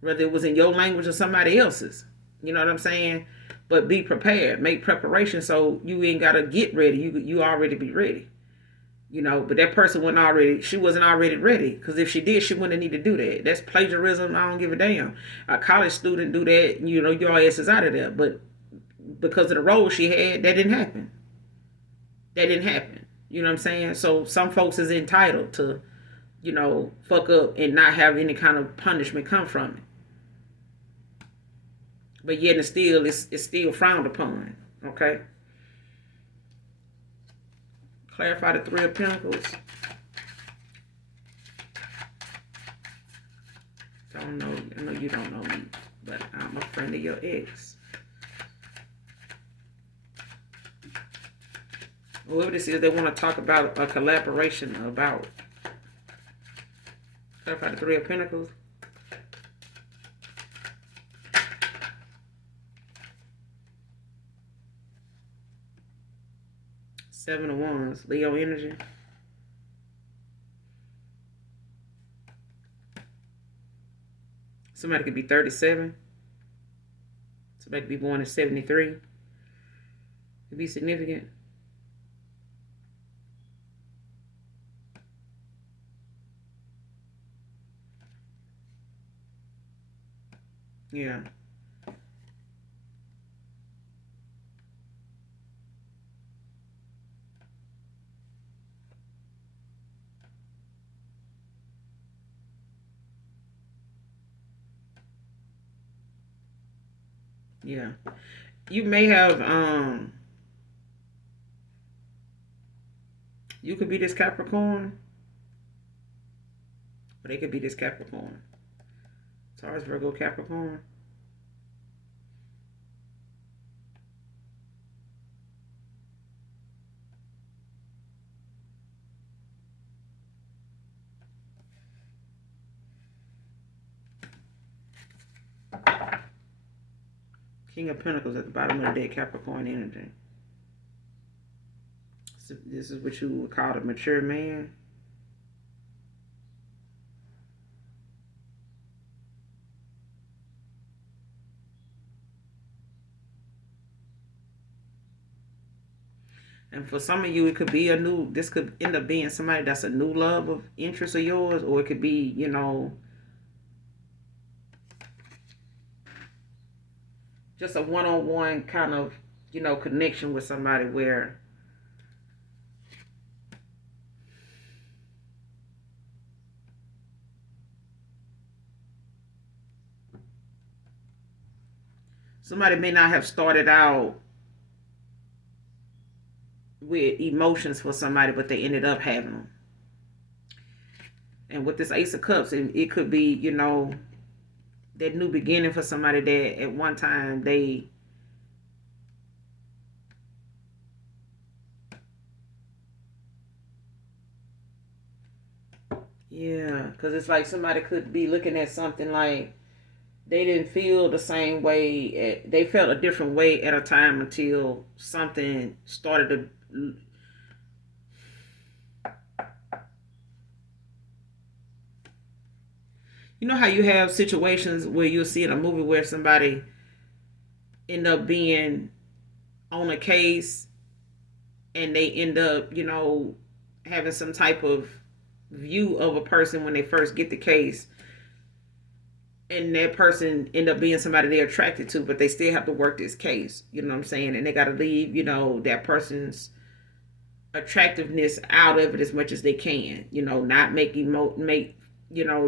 whether it was in your language or somebody else's. You know what I'm saying? But be prepared, make preparation, so you ain't gotta get ready. You already be ready. But that person she wasn't already ready, because if she did, she wouldn't need to do that. That's plagiarism. I don't give a damn. A college student do that, your ass is out of there. But because of the role she had, that didn't happen. That didn't happen. You know what I'm saying? So some folks is entitled to, fuck up and not have any kind of punishment come from it. But yet it's still frowned upon. Okay? Clarify the Three of Pentacles. Don't know. I know you don't know me, but I'm a friend of your ex. Whoever this is, they want to talk about a collaboration about. Clarify the Three of Pentacles. Seven of Wands, Leo energy. Somebody could be 37. Somebody could be born in 73. Could be significant. Yeah. Yeah. You may have you could be this Capricorn, or they could be this Capricorn. Taurus, Virgo, Capricorn. King of Pentacles at the bottom of the deck, Capricorn energy. So this is what you would call a mature man. And for some of you, it could be this could end up being somebody that's a new love of interest of yours, or it could be, just a one-on-one kind of connection with somebody where somebody may not have started out with emotions for somebody, but they ended up having them. And with this Ace of Cups, it could be, that new beginning for somebody that at one time they yeah, because it's like somebody could be looking at something like they didn't feel the same way. They felt a different way at a time until something started to. You know how you have situations where you'll see in a movie where somebody end up being on a case and they end up, having some type of view of a person when they first get the case, and that person end up being somebody they're attracted to, but they still have to work this case. You know what I'm saying? And they got to leave, that person's attractiveness out of it as much as they can. Not make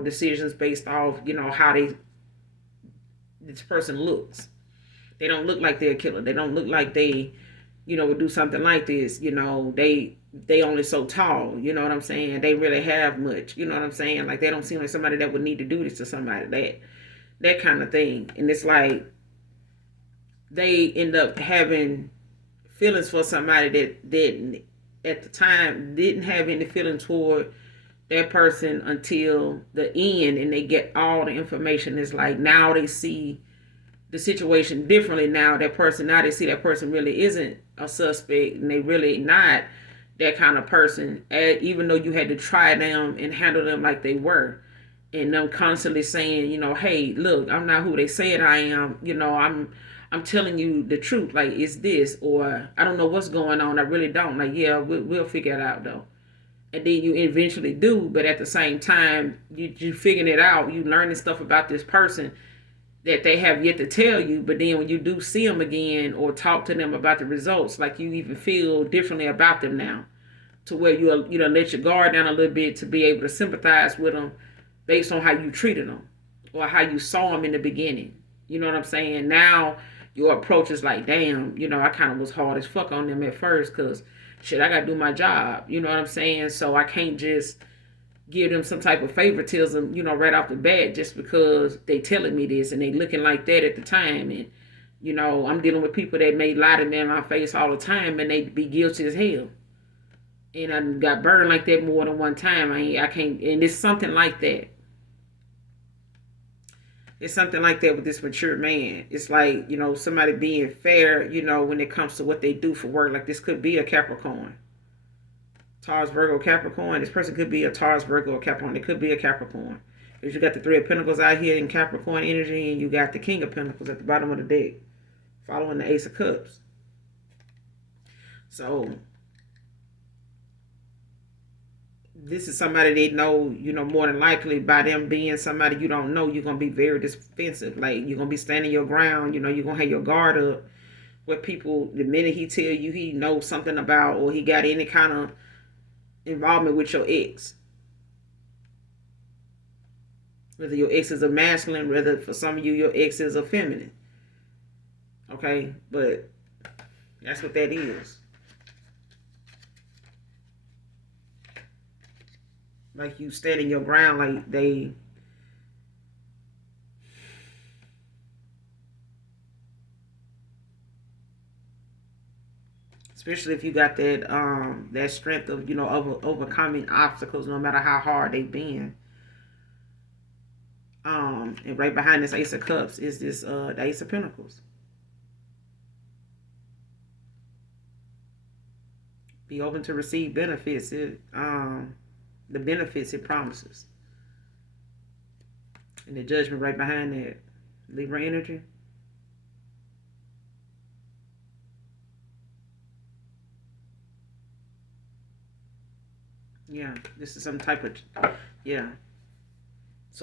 decisions based off how this person looks. They don't look like they're a killer. They don't look like they would do something like this. They only so tall. You know what I'm saying? They really have much. You know what I'm saying? Like they don't seem like somebody that would need to do this to somebody. That kind of thing. And it's like they end up having feelings for somebody that at the time didn't have any feeling toward that person until the end, and they get all the information. It's like now they see the situation differently. Now they see that person really isn't a suspect, and they really not that kind of person, even though you had to try them and handle them like they were, and them constantly saying, hey, look, I'm not who they said I am. I'm telling you the truth. Like, it's this, or I don't know what's going on. I really don't. Like, yeah, we'll figure it out though. And then you eventually do, but at the same time, you figuring it out. You learning stuff about this person that they have yet to tell you. But then when you do see them again or talk to them about the results, like you even feel differently about them now, to where you let your guard down a little bit to be able to sympathize with them based on how you treated them or how you saw them in the beginning. You know what I'm saying? Now your approach is like, damn, I kind of was hard as fuck on them at first because shit, I got to do my job. You know what I'm saying? So I can't just give them some type of favoritism, right off the bat just because they telling me this and they looking like that at the time. And, I'm dealing with people that may lie to me in my face all the time and they be guilty as hell. And I got burned like that more than one time. I can't, and it's something like that. It's something like that with this mature man. It's like, somebody being fair, when it comes to what they do for work. Like this could be a Capricorn. Taurus, Virgo, Capricorn. This person could be a Taurus, Virgo, or Capricorn. It could be a Capricorn. Because you got the Three of Pentacles out here in Capricorn energy, and you got the King of Pentacles at the bottom of the deck, following the Ace of Cups. So this is somebody they know, more than likely by them being somebody you don't know, you're going to be very defensive. Like, you're going to be standing your ground. You're going to have your guard up with people. The minute he tell you he knows something about or he got any kind of involvement with your ex. Whether your ex is a masculine, whether for some of you, your ex is a feminine. Okay? But that's what that is. Like you standing your ground, like they especially if you got that strength of overcoming obstacles no matter how hard they've been. And right behind this Ace of Cups is this the Ace of Pentacles. Be open to receive benefits. The benefits it promises. And the Judgment right behind that. Libra energy. Yeah, this is some type of, yeah.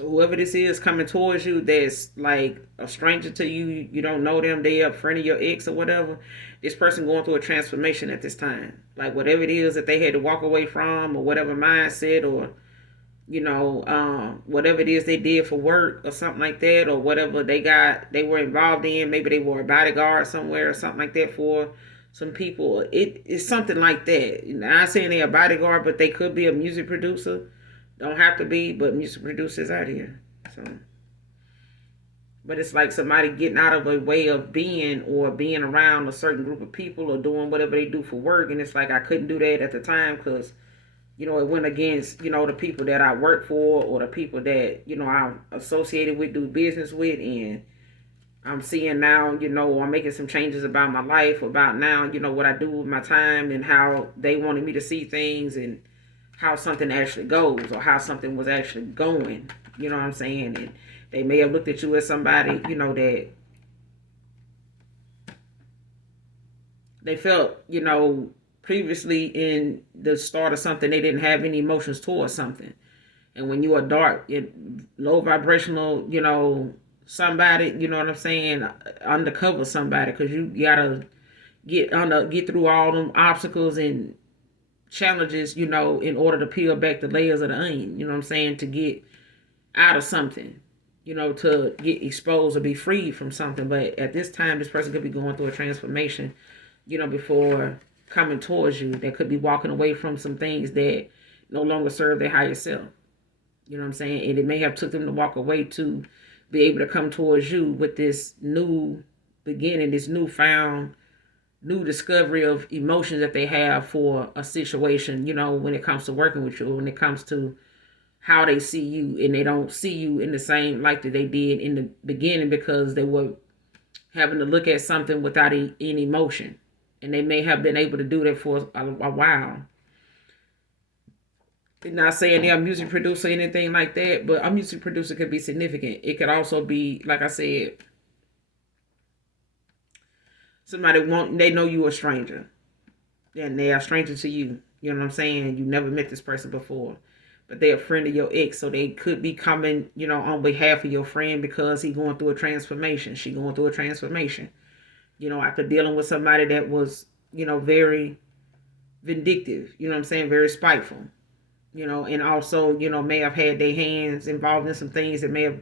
So whoever this is coming towards you, that's like a stranger to you, you don't know them, they a friend of your ex or whatever. This person going through a transformation at this time. Like whatever it is that they had to walk away from, or whatever mindset, or whatever it is they did for work or something like that, or whatever they were involved in. Maybe they were a bodyguard somewhere or something like that for some people. It's something like that. I'm not saying they're a bodyguard, but they could be a music producer. Don't have to be, but music producers out here. So, but it's like somebody getting out of a way of being, or being around a certain group of people, or doing whatever they do for work, and it's like I couldn't do that at the time because it went against, the people that I work for, or the people that, I'm associated with, do business with. And I'm seeing now, I'm making some changes about my life, about now, what I do with my time, and how they wanted me to see things, and how something actually goes, or how something was actually going. You know what I'm saying? And they may have looked at you as somebody, that they felt, previously in the start of something, they didn't have any emotions towards something. And when you are dark, low vibrational, somebody, you know what I'm saying, undercover somebody, because you gotta get through all them obstacles and challenges, in order to peel back the layers of the onion, you know what I'm saying, to get out of something, to get exposed or be freed from something. But at this time, this person could be going through a transformation, before coming towards you. They could be walking away from some things that no longer serve their higher self. You know what I'm saying? And it may have took them to walk away to be able to come towards you with this new beginning, this new discovery of emotions that they have for a situation, when it comes to working with you, when it comes to how they see you. And they don't see you in the same light that they did in the beginning, because they were having to look at something without any emotion. And they may have been able to do that for a while. I'm not saying they're a music producer or anything like that, but a music producer could be significant. It could also be, like I said, somebody they know you a stranger, and they are a stranger to you. You know what I'm saying? You never met this person before, but they're a friend of your ex, so they could be coming, on behalf of your friend, because he going through a transformation. She going through a transformation. After dealing with somebody that was, very vindictive. You know what I'm saying? Very spiteful. And also, may have had their hands involved in some things that may have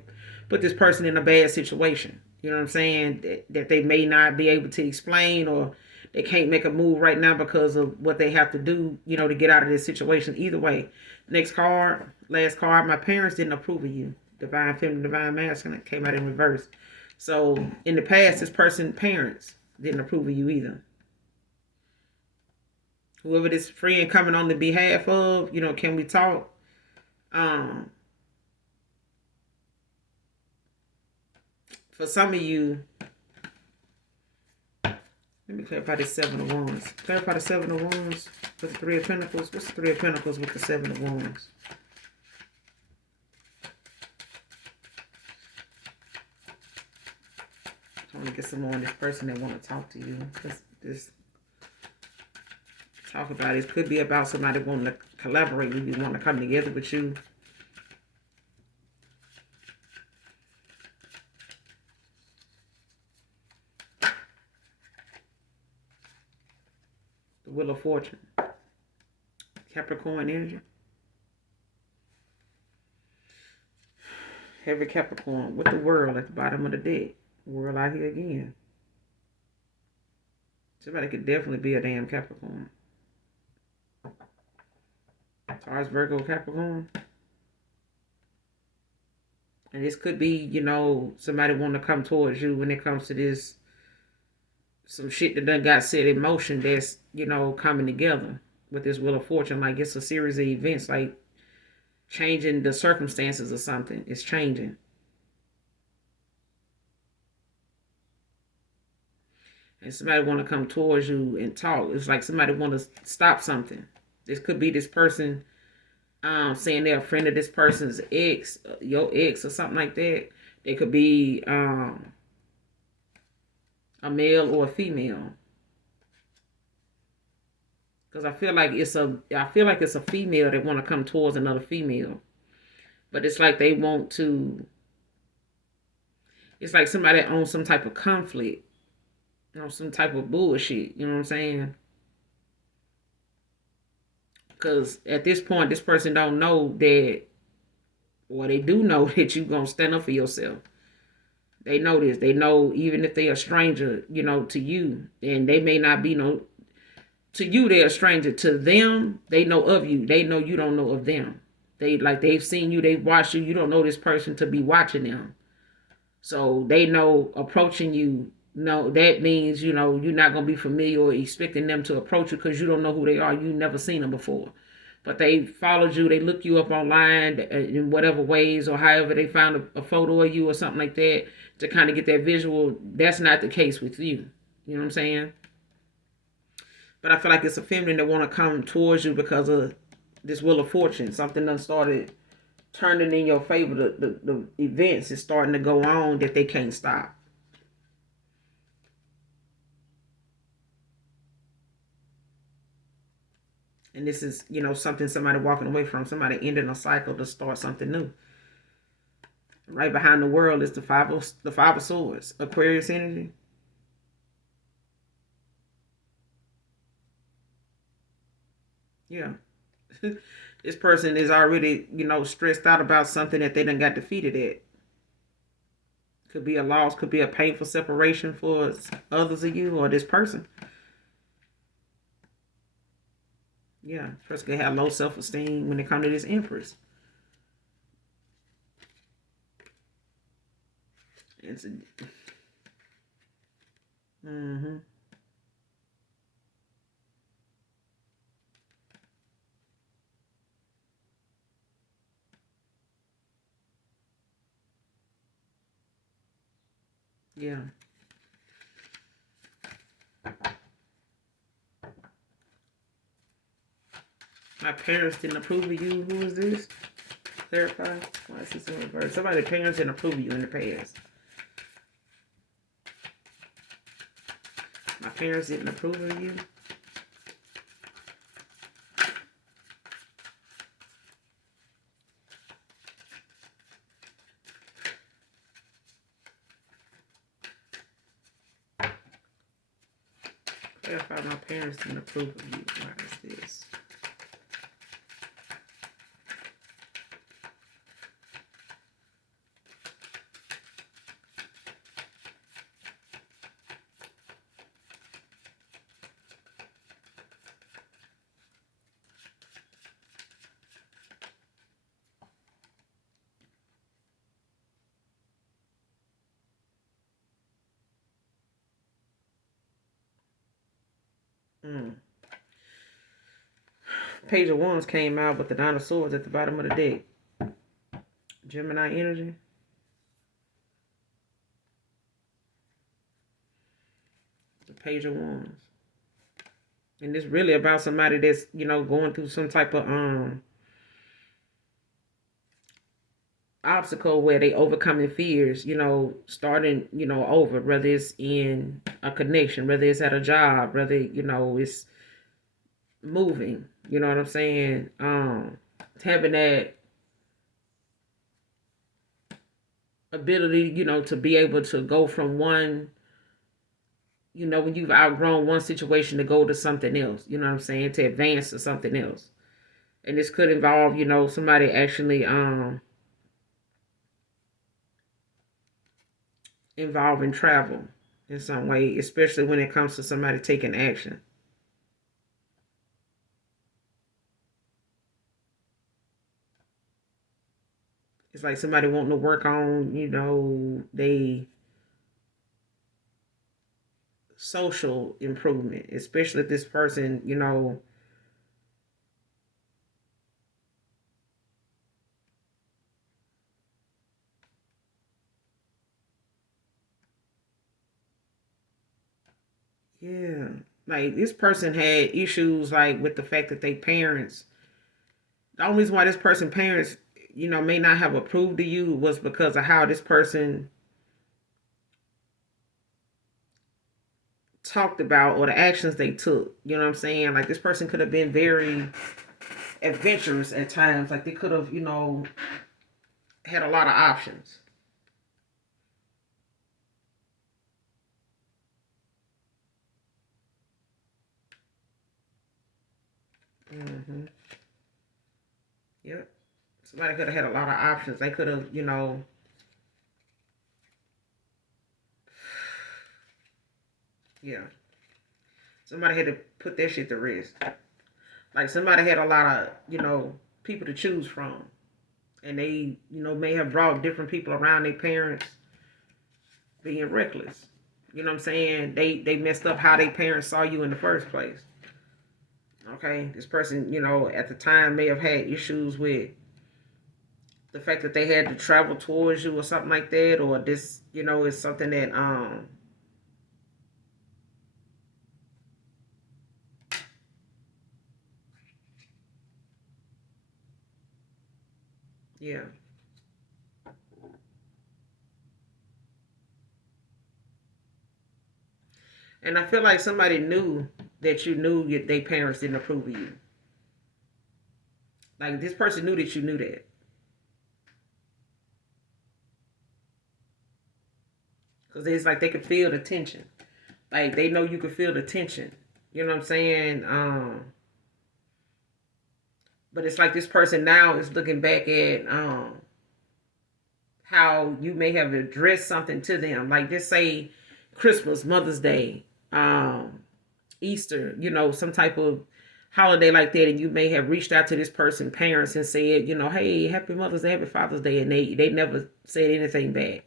put this person in a bad situation. You know what I'm saying? That they may not be able to explain, or they can't make a move right now because of what they have to do, to get out of this situation. Either way. Next card, last card. My parents didn't approve of you. Divine feminine, divine masculine came out in reverse. So in the past, this person's parents didn't approve of you either. Whoever this friend coming on the behalf of, can we talk? For some of you, let me clarify this 7 of Wands. Clarify the 7 of Wands with the 3 of Pentacles. What's the 3 of Pentacles with the 7 of Wands? I want to get some more on this person that want to talk to you. This talk about it could be about somebody wanting to collaborate with you, wanting to come together with you. The Wheel of Fortune. Capricorn energy. Heavy Capricorn with the World at the bottom of the deck. World out here again. Somebody could definitely be a damn Capricorn. Taurus, Virgo, Capricorn. And this could be, somebody wanting to come towards you when it comes to this, some shit that done got set in motion that's, coming together with this Wheel of Fortune. Like it's a series of events, like changing the circumstances or something. It's changing. And somebody want to come towards you and talk. It's like somebody want to stop something. This could be this person saying they're a friend of this person's ex, your ex or something like that. They could be a male or a female. Because I feel like it's a female that want to come towards another female. But it's like they want to, it's like somebody that owns some type of conflict, some type of bullshit. You know what I'm saying? Because at this point, this person don't know that, or they do know that you gonna stand up for yourself. They know this. They know even if they are a stranger, to you, and they may not be no. To you, they're a stranger. To them, they know of you. They know you don't know of them. They've seen you. They've watched you. You don't know this person to be watching them. So they know approaching you. No, that means you're not gonna be familiar or expecting them to approach you because you don't know who they are. You never seen them before, but they followed you. They look you up online in whatever ways or however they found a photo of you or something like that to kind of get that visual. That's not the case with you. You know what I'm saying? But I feel like it's a feminine that want to come towards you because of this wheel of fortune. Something done started turning in your favor. The events is starting to go on that they can't stop. And this is, something somebody walking away from, somebody ending a cycle to start something new. Right behind the world is the five of swords, Aquarius energy. Yeah. This person is already, stressed out about something that they done got defeated at. Could be a loss, could be a painful separation for others of you or this person. Yeah, this person could have low self-esteem when it comes to this Empress. It's a, mm-hmm. Yeah. My parents didn't approve of you. Who is this? Clarify. Why is this in reverse? Somebody's parents didn't approve of you in the past. My parents didn't approve of you. Clarify. My parents didn't approve of you. Why is this? Mm. Page of Wands came out with the Nine of Swords at the bottom of the deck. Gemini energy. The Page of Wands. And it's really about somebody that's, going through some type of obstacle where they overcoming fears, starting, over, whether it's in a connection, whether it's at a job, whether, it's moving, you know what I'm saying? Having that ability, to be able to go from one, when you've outgrown one situation to go to something else, you know what I'm saying? To advance to something else. And this could involve, somebody actually involving travel in some way, especially when it comes to somebody taking action. It's like somebody wanting to work on, they social improvement, especially if this person, yeah, like this person had issues like with the fact that they parents. The only reason why this person parents, may not have approved of you was because of how this person talked about or the actions they took. You know what I'm saying? Like this person could have been very adventurous at times. Like they could have, had a lot of options. Mm-hmm. Yep. Somebody could have had a lot of options. They could have, yeah. Somebody had to put that shit to rest. Like somebody had a lot of, people to choose from. And they, may have brought different people around their parents being reckless. You know what I'm saying? They messed up how their parents saw you in the first place. Okay? This person, at the time may have had issues with the fact that they had to travel towards you or something like that, or this, is something that yeah. And I feel like somebody knew that you knew their parents didn't approve of you. Like this person knew that you knew that. Because it's like they could feel the tension. Like they know you could feel the tension. You know what I'm saying? But it's like this person now is looking back at how you may have addressed something to them. Like just say Christmas, Mother's Day, Easter, some type of holiday like that, and you may have reached out to this person's parents and said, hey, happy Mother's Day, happy Father's Day, and they never said anything back.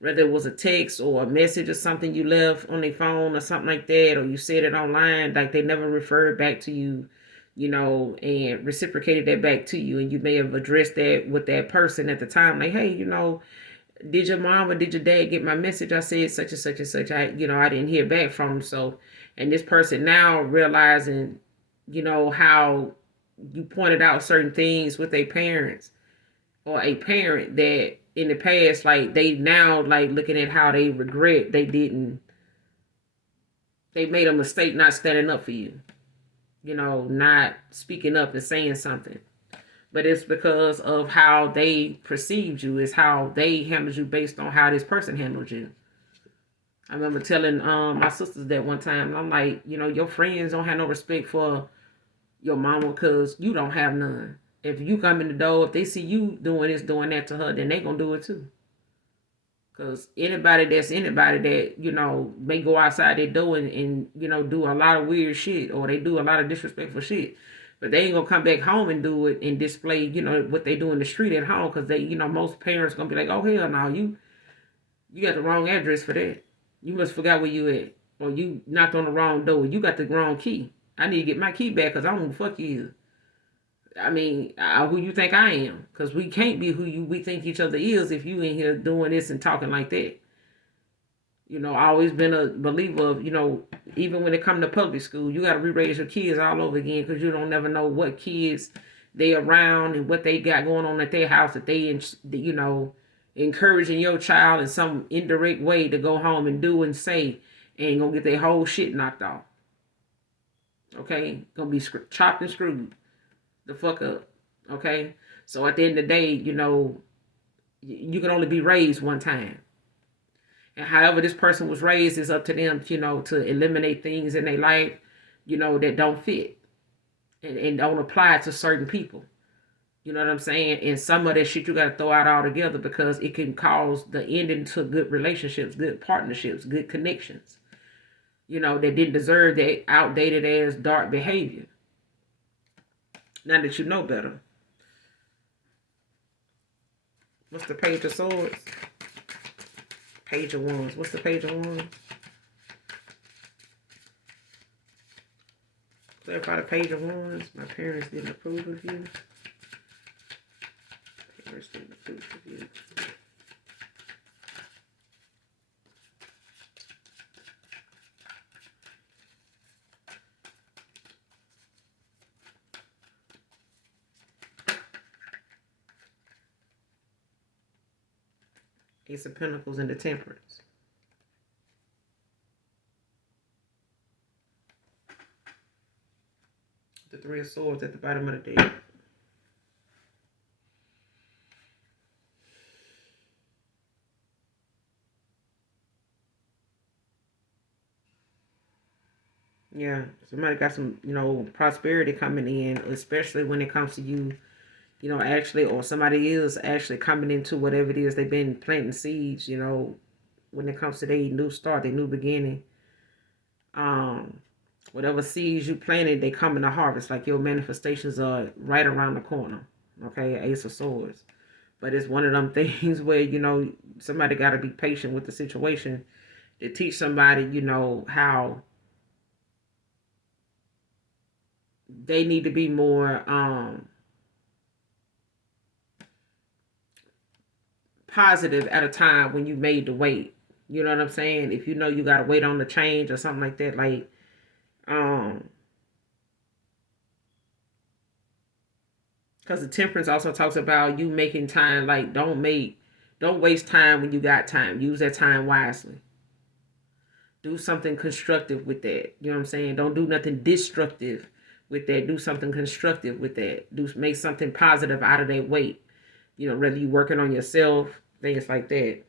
Whether it was a text or a message or something you left on their phone or something like that, or you said it online, like they never referred back to you, and reciprocated that back to you. And you may have addressed that with that person at the time, like, hey, did your mom or did your dad get my message? I said such and such and such. I didn't hear back from them. So, and this person now realizing, how you pointed out certain things with their parents or a parent that in the past, like they now like looking at how they regret they made a mistake not standing up for you, not speaking up and saying something. But it's because of how they perceived you, is how they handled you based on how this person handled you. I remember telling my sisters that one time, and I'm like, your friends don't have no respect for your mama because you don't have none. If you come in the door, if they see you doing this, doing that to her, then they gonna do it too. Because anybody that, may go outside their door and, do a lot of weird shit or they do a lot of disrespectful shit. But they ain't going to come back home and do it and display, what they do in the street at home. Because they, most parents going to be like, oh, hell no, you got the wrong address for that. You must forgot where you at. Or you knocked on the wrong door. You got the wrong key. I need to get my key back because I don't know who the fuck you is. I mean, who you think I am? Because we can't be who we think each other is if you in here doing this and talking like that. I always been a believer of, even when it come to public school, you got to re-raise your kids all over again because you don't never know what kids they around and what they got going on at their house that they, encouraging your child in some indirect way to go home and do and say and gonna get their whole shit knocked off. Okay? Gonna be chopped and screwed the fuck up. Okay? So at the end of the day, you can only be raised one time. And however this person was raised is up to them, to eliminate things in their life, that don't fit and don't apply to certain people. You know what I'm saying? And some of that shit you got to throw out altogether because it can cause the ending to good relationships, good partnerships, good connections, that didn't deserve that outdated ass dark behavior. Now that you know better. What's the Page of Swords? Page of Wands. What's the Page of Wands? Clarify the Page of Wands. My parents didn't approve of you. Parents didn't approve of you. Ace of Pentacles and the Temperance. The Three of Swords at the bottom of the deck. Yeah, somebody got some, prosperity coming in, especially when it comes to you, actually, or somebody is actually coming into whatever it is they've been planting seeds, when it comes to their new start, their new beginning. Um, Whatever seeds you planted, they come in the harvest. Like your manifestations are right around the corner. Okay, Ace of Swords. But it's one of them things where, somebody got to be patient with the situation to teach somebody, how they need to be more positive at a time when you made the wait. You know what I'm saying? If you know you got to wait on the change or something like that, like, um, because the temperance also talks about you making time. Like, don't waste time when you got time. Use that time wisely. Do something constructive with that. You know what I'm saying? Don't do nothing destructive with that. Do something constructive with that. Make something positive out of that weight. Whether you working on yourself, things like that.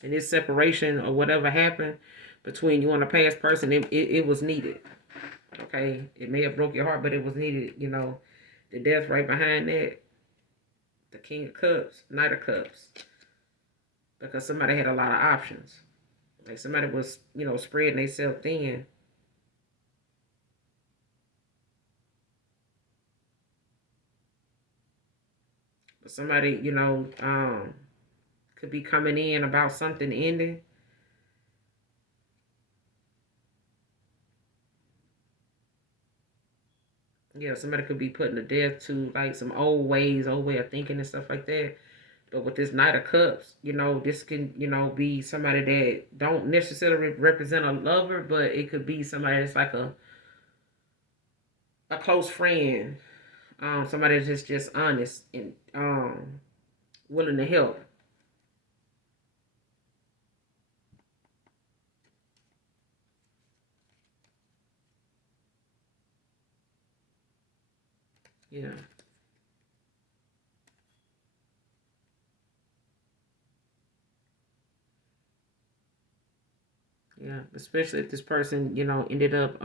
And this separation or whatever happened between you and a past person, it was needed. Okay, it may have broke your heart, but it was needed. The death right behind that, the King of Cups, Knight of Cups, because somebody had a lot of options. Like somebody was, spreading themselves thin. But somebody, could be coming in about something ending. Yeah, somebody could be putting a death to like some old ways, old way of thinking and stuff like that. But with this Knight of Cups, this can, be somebody that don't necessarily represent a lover, but it could be somebody that's like a close friend, somebody that's just honest and willing to help. Yeah, yeah. Especially if this person, ended up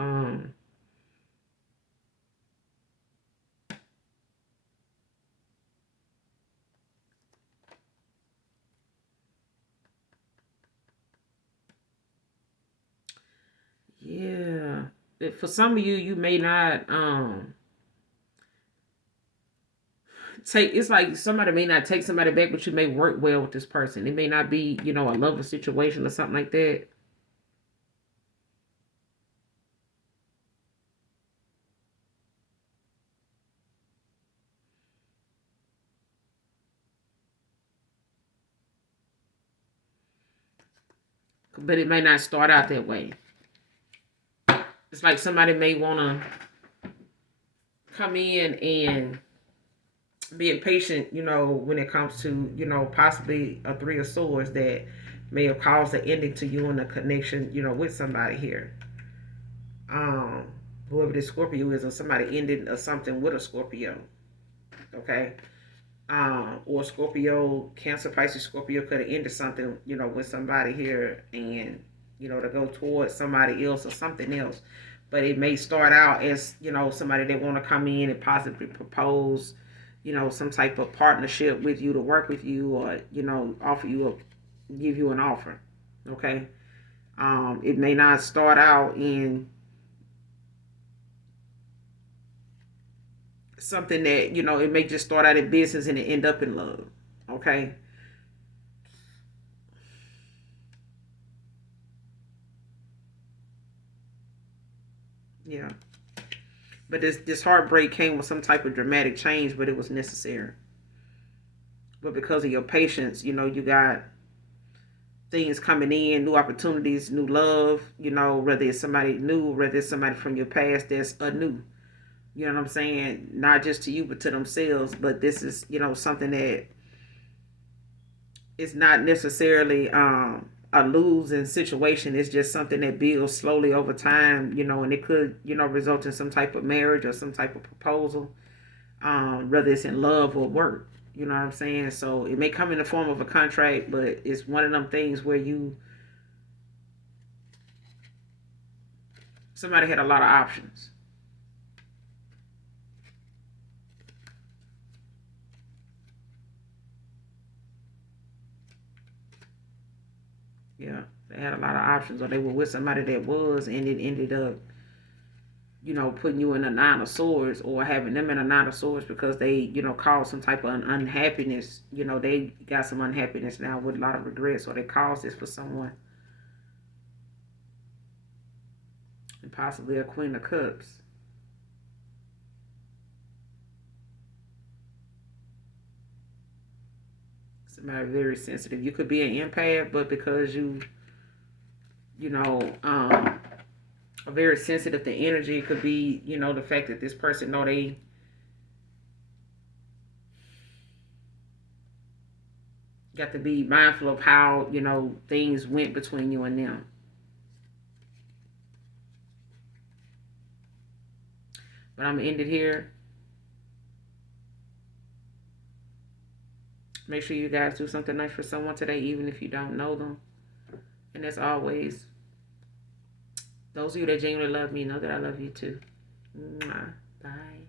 yeah. For some of you, you may not take, it's like somebody may not take somebody back, but you may work well with this person. It may not be, a lover situation or something like that. But it may not start out that way. It's like somebody may want to come in and be impatient, when it comes to, possibly a Three of Swords that may have caused the ending to you and a connection, with somebody here. Um, Whoever this Scorpio is, or somebody ended or something with a Scorpio. Okay. Or Scorpio, Cancer, Pisces, Scorpio could have ended something, with somebody here and, to go towards somebody else or something else. But it may start out as, somebody that want to come in and possibly propose, some type of partnership with you to work with you or, offer you give you an offer. Okay. It may not start out in something that, it may just start out in business and it end up in love. Okay. Yeah. But this heartbreak came with some type of dramatic change, but it was necessary. But because of your patience, you got things coming in, new opportunities, new love, whether it's somebody new, whether it's somebody from your past that's anew. You know what I'm saying? Not just to you, but to themselves. But this is, something that is not necessarily a losing situation. It's just something that builds slowly over time, and it could, result in some type of marriage or some type of proposal, whether it's in love or work. You know what I'm saying? So it may come in the form of a contract, but it's one of them things where somebody had a lot of options. Yeah, they had a lot of options, or they were with somebody that was, and it ended up, putting you in a nine of swords, or having them in a nine of swords because they, caused some type of unhappiness. They got some unhappiness now with a lot of regrets, or they caused this for someone. And possibly a Queen of Cups. Somebody very sensitive. You could be an empath, but because you know, are very sensitive to energy, it could be, the fact that this person know they got to be mindful of how, things went between you and them. But I'm going to end it here. Make sure you guys do something nice for someone today, even if you don't know them. And as always, those of you that genuinely love me know that I love you too. Mwah. Bye.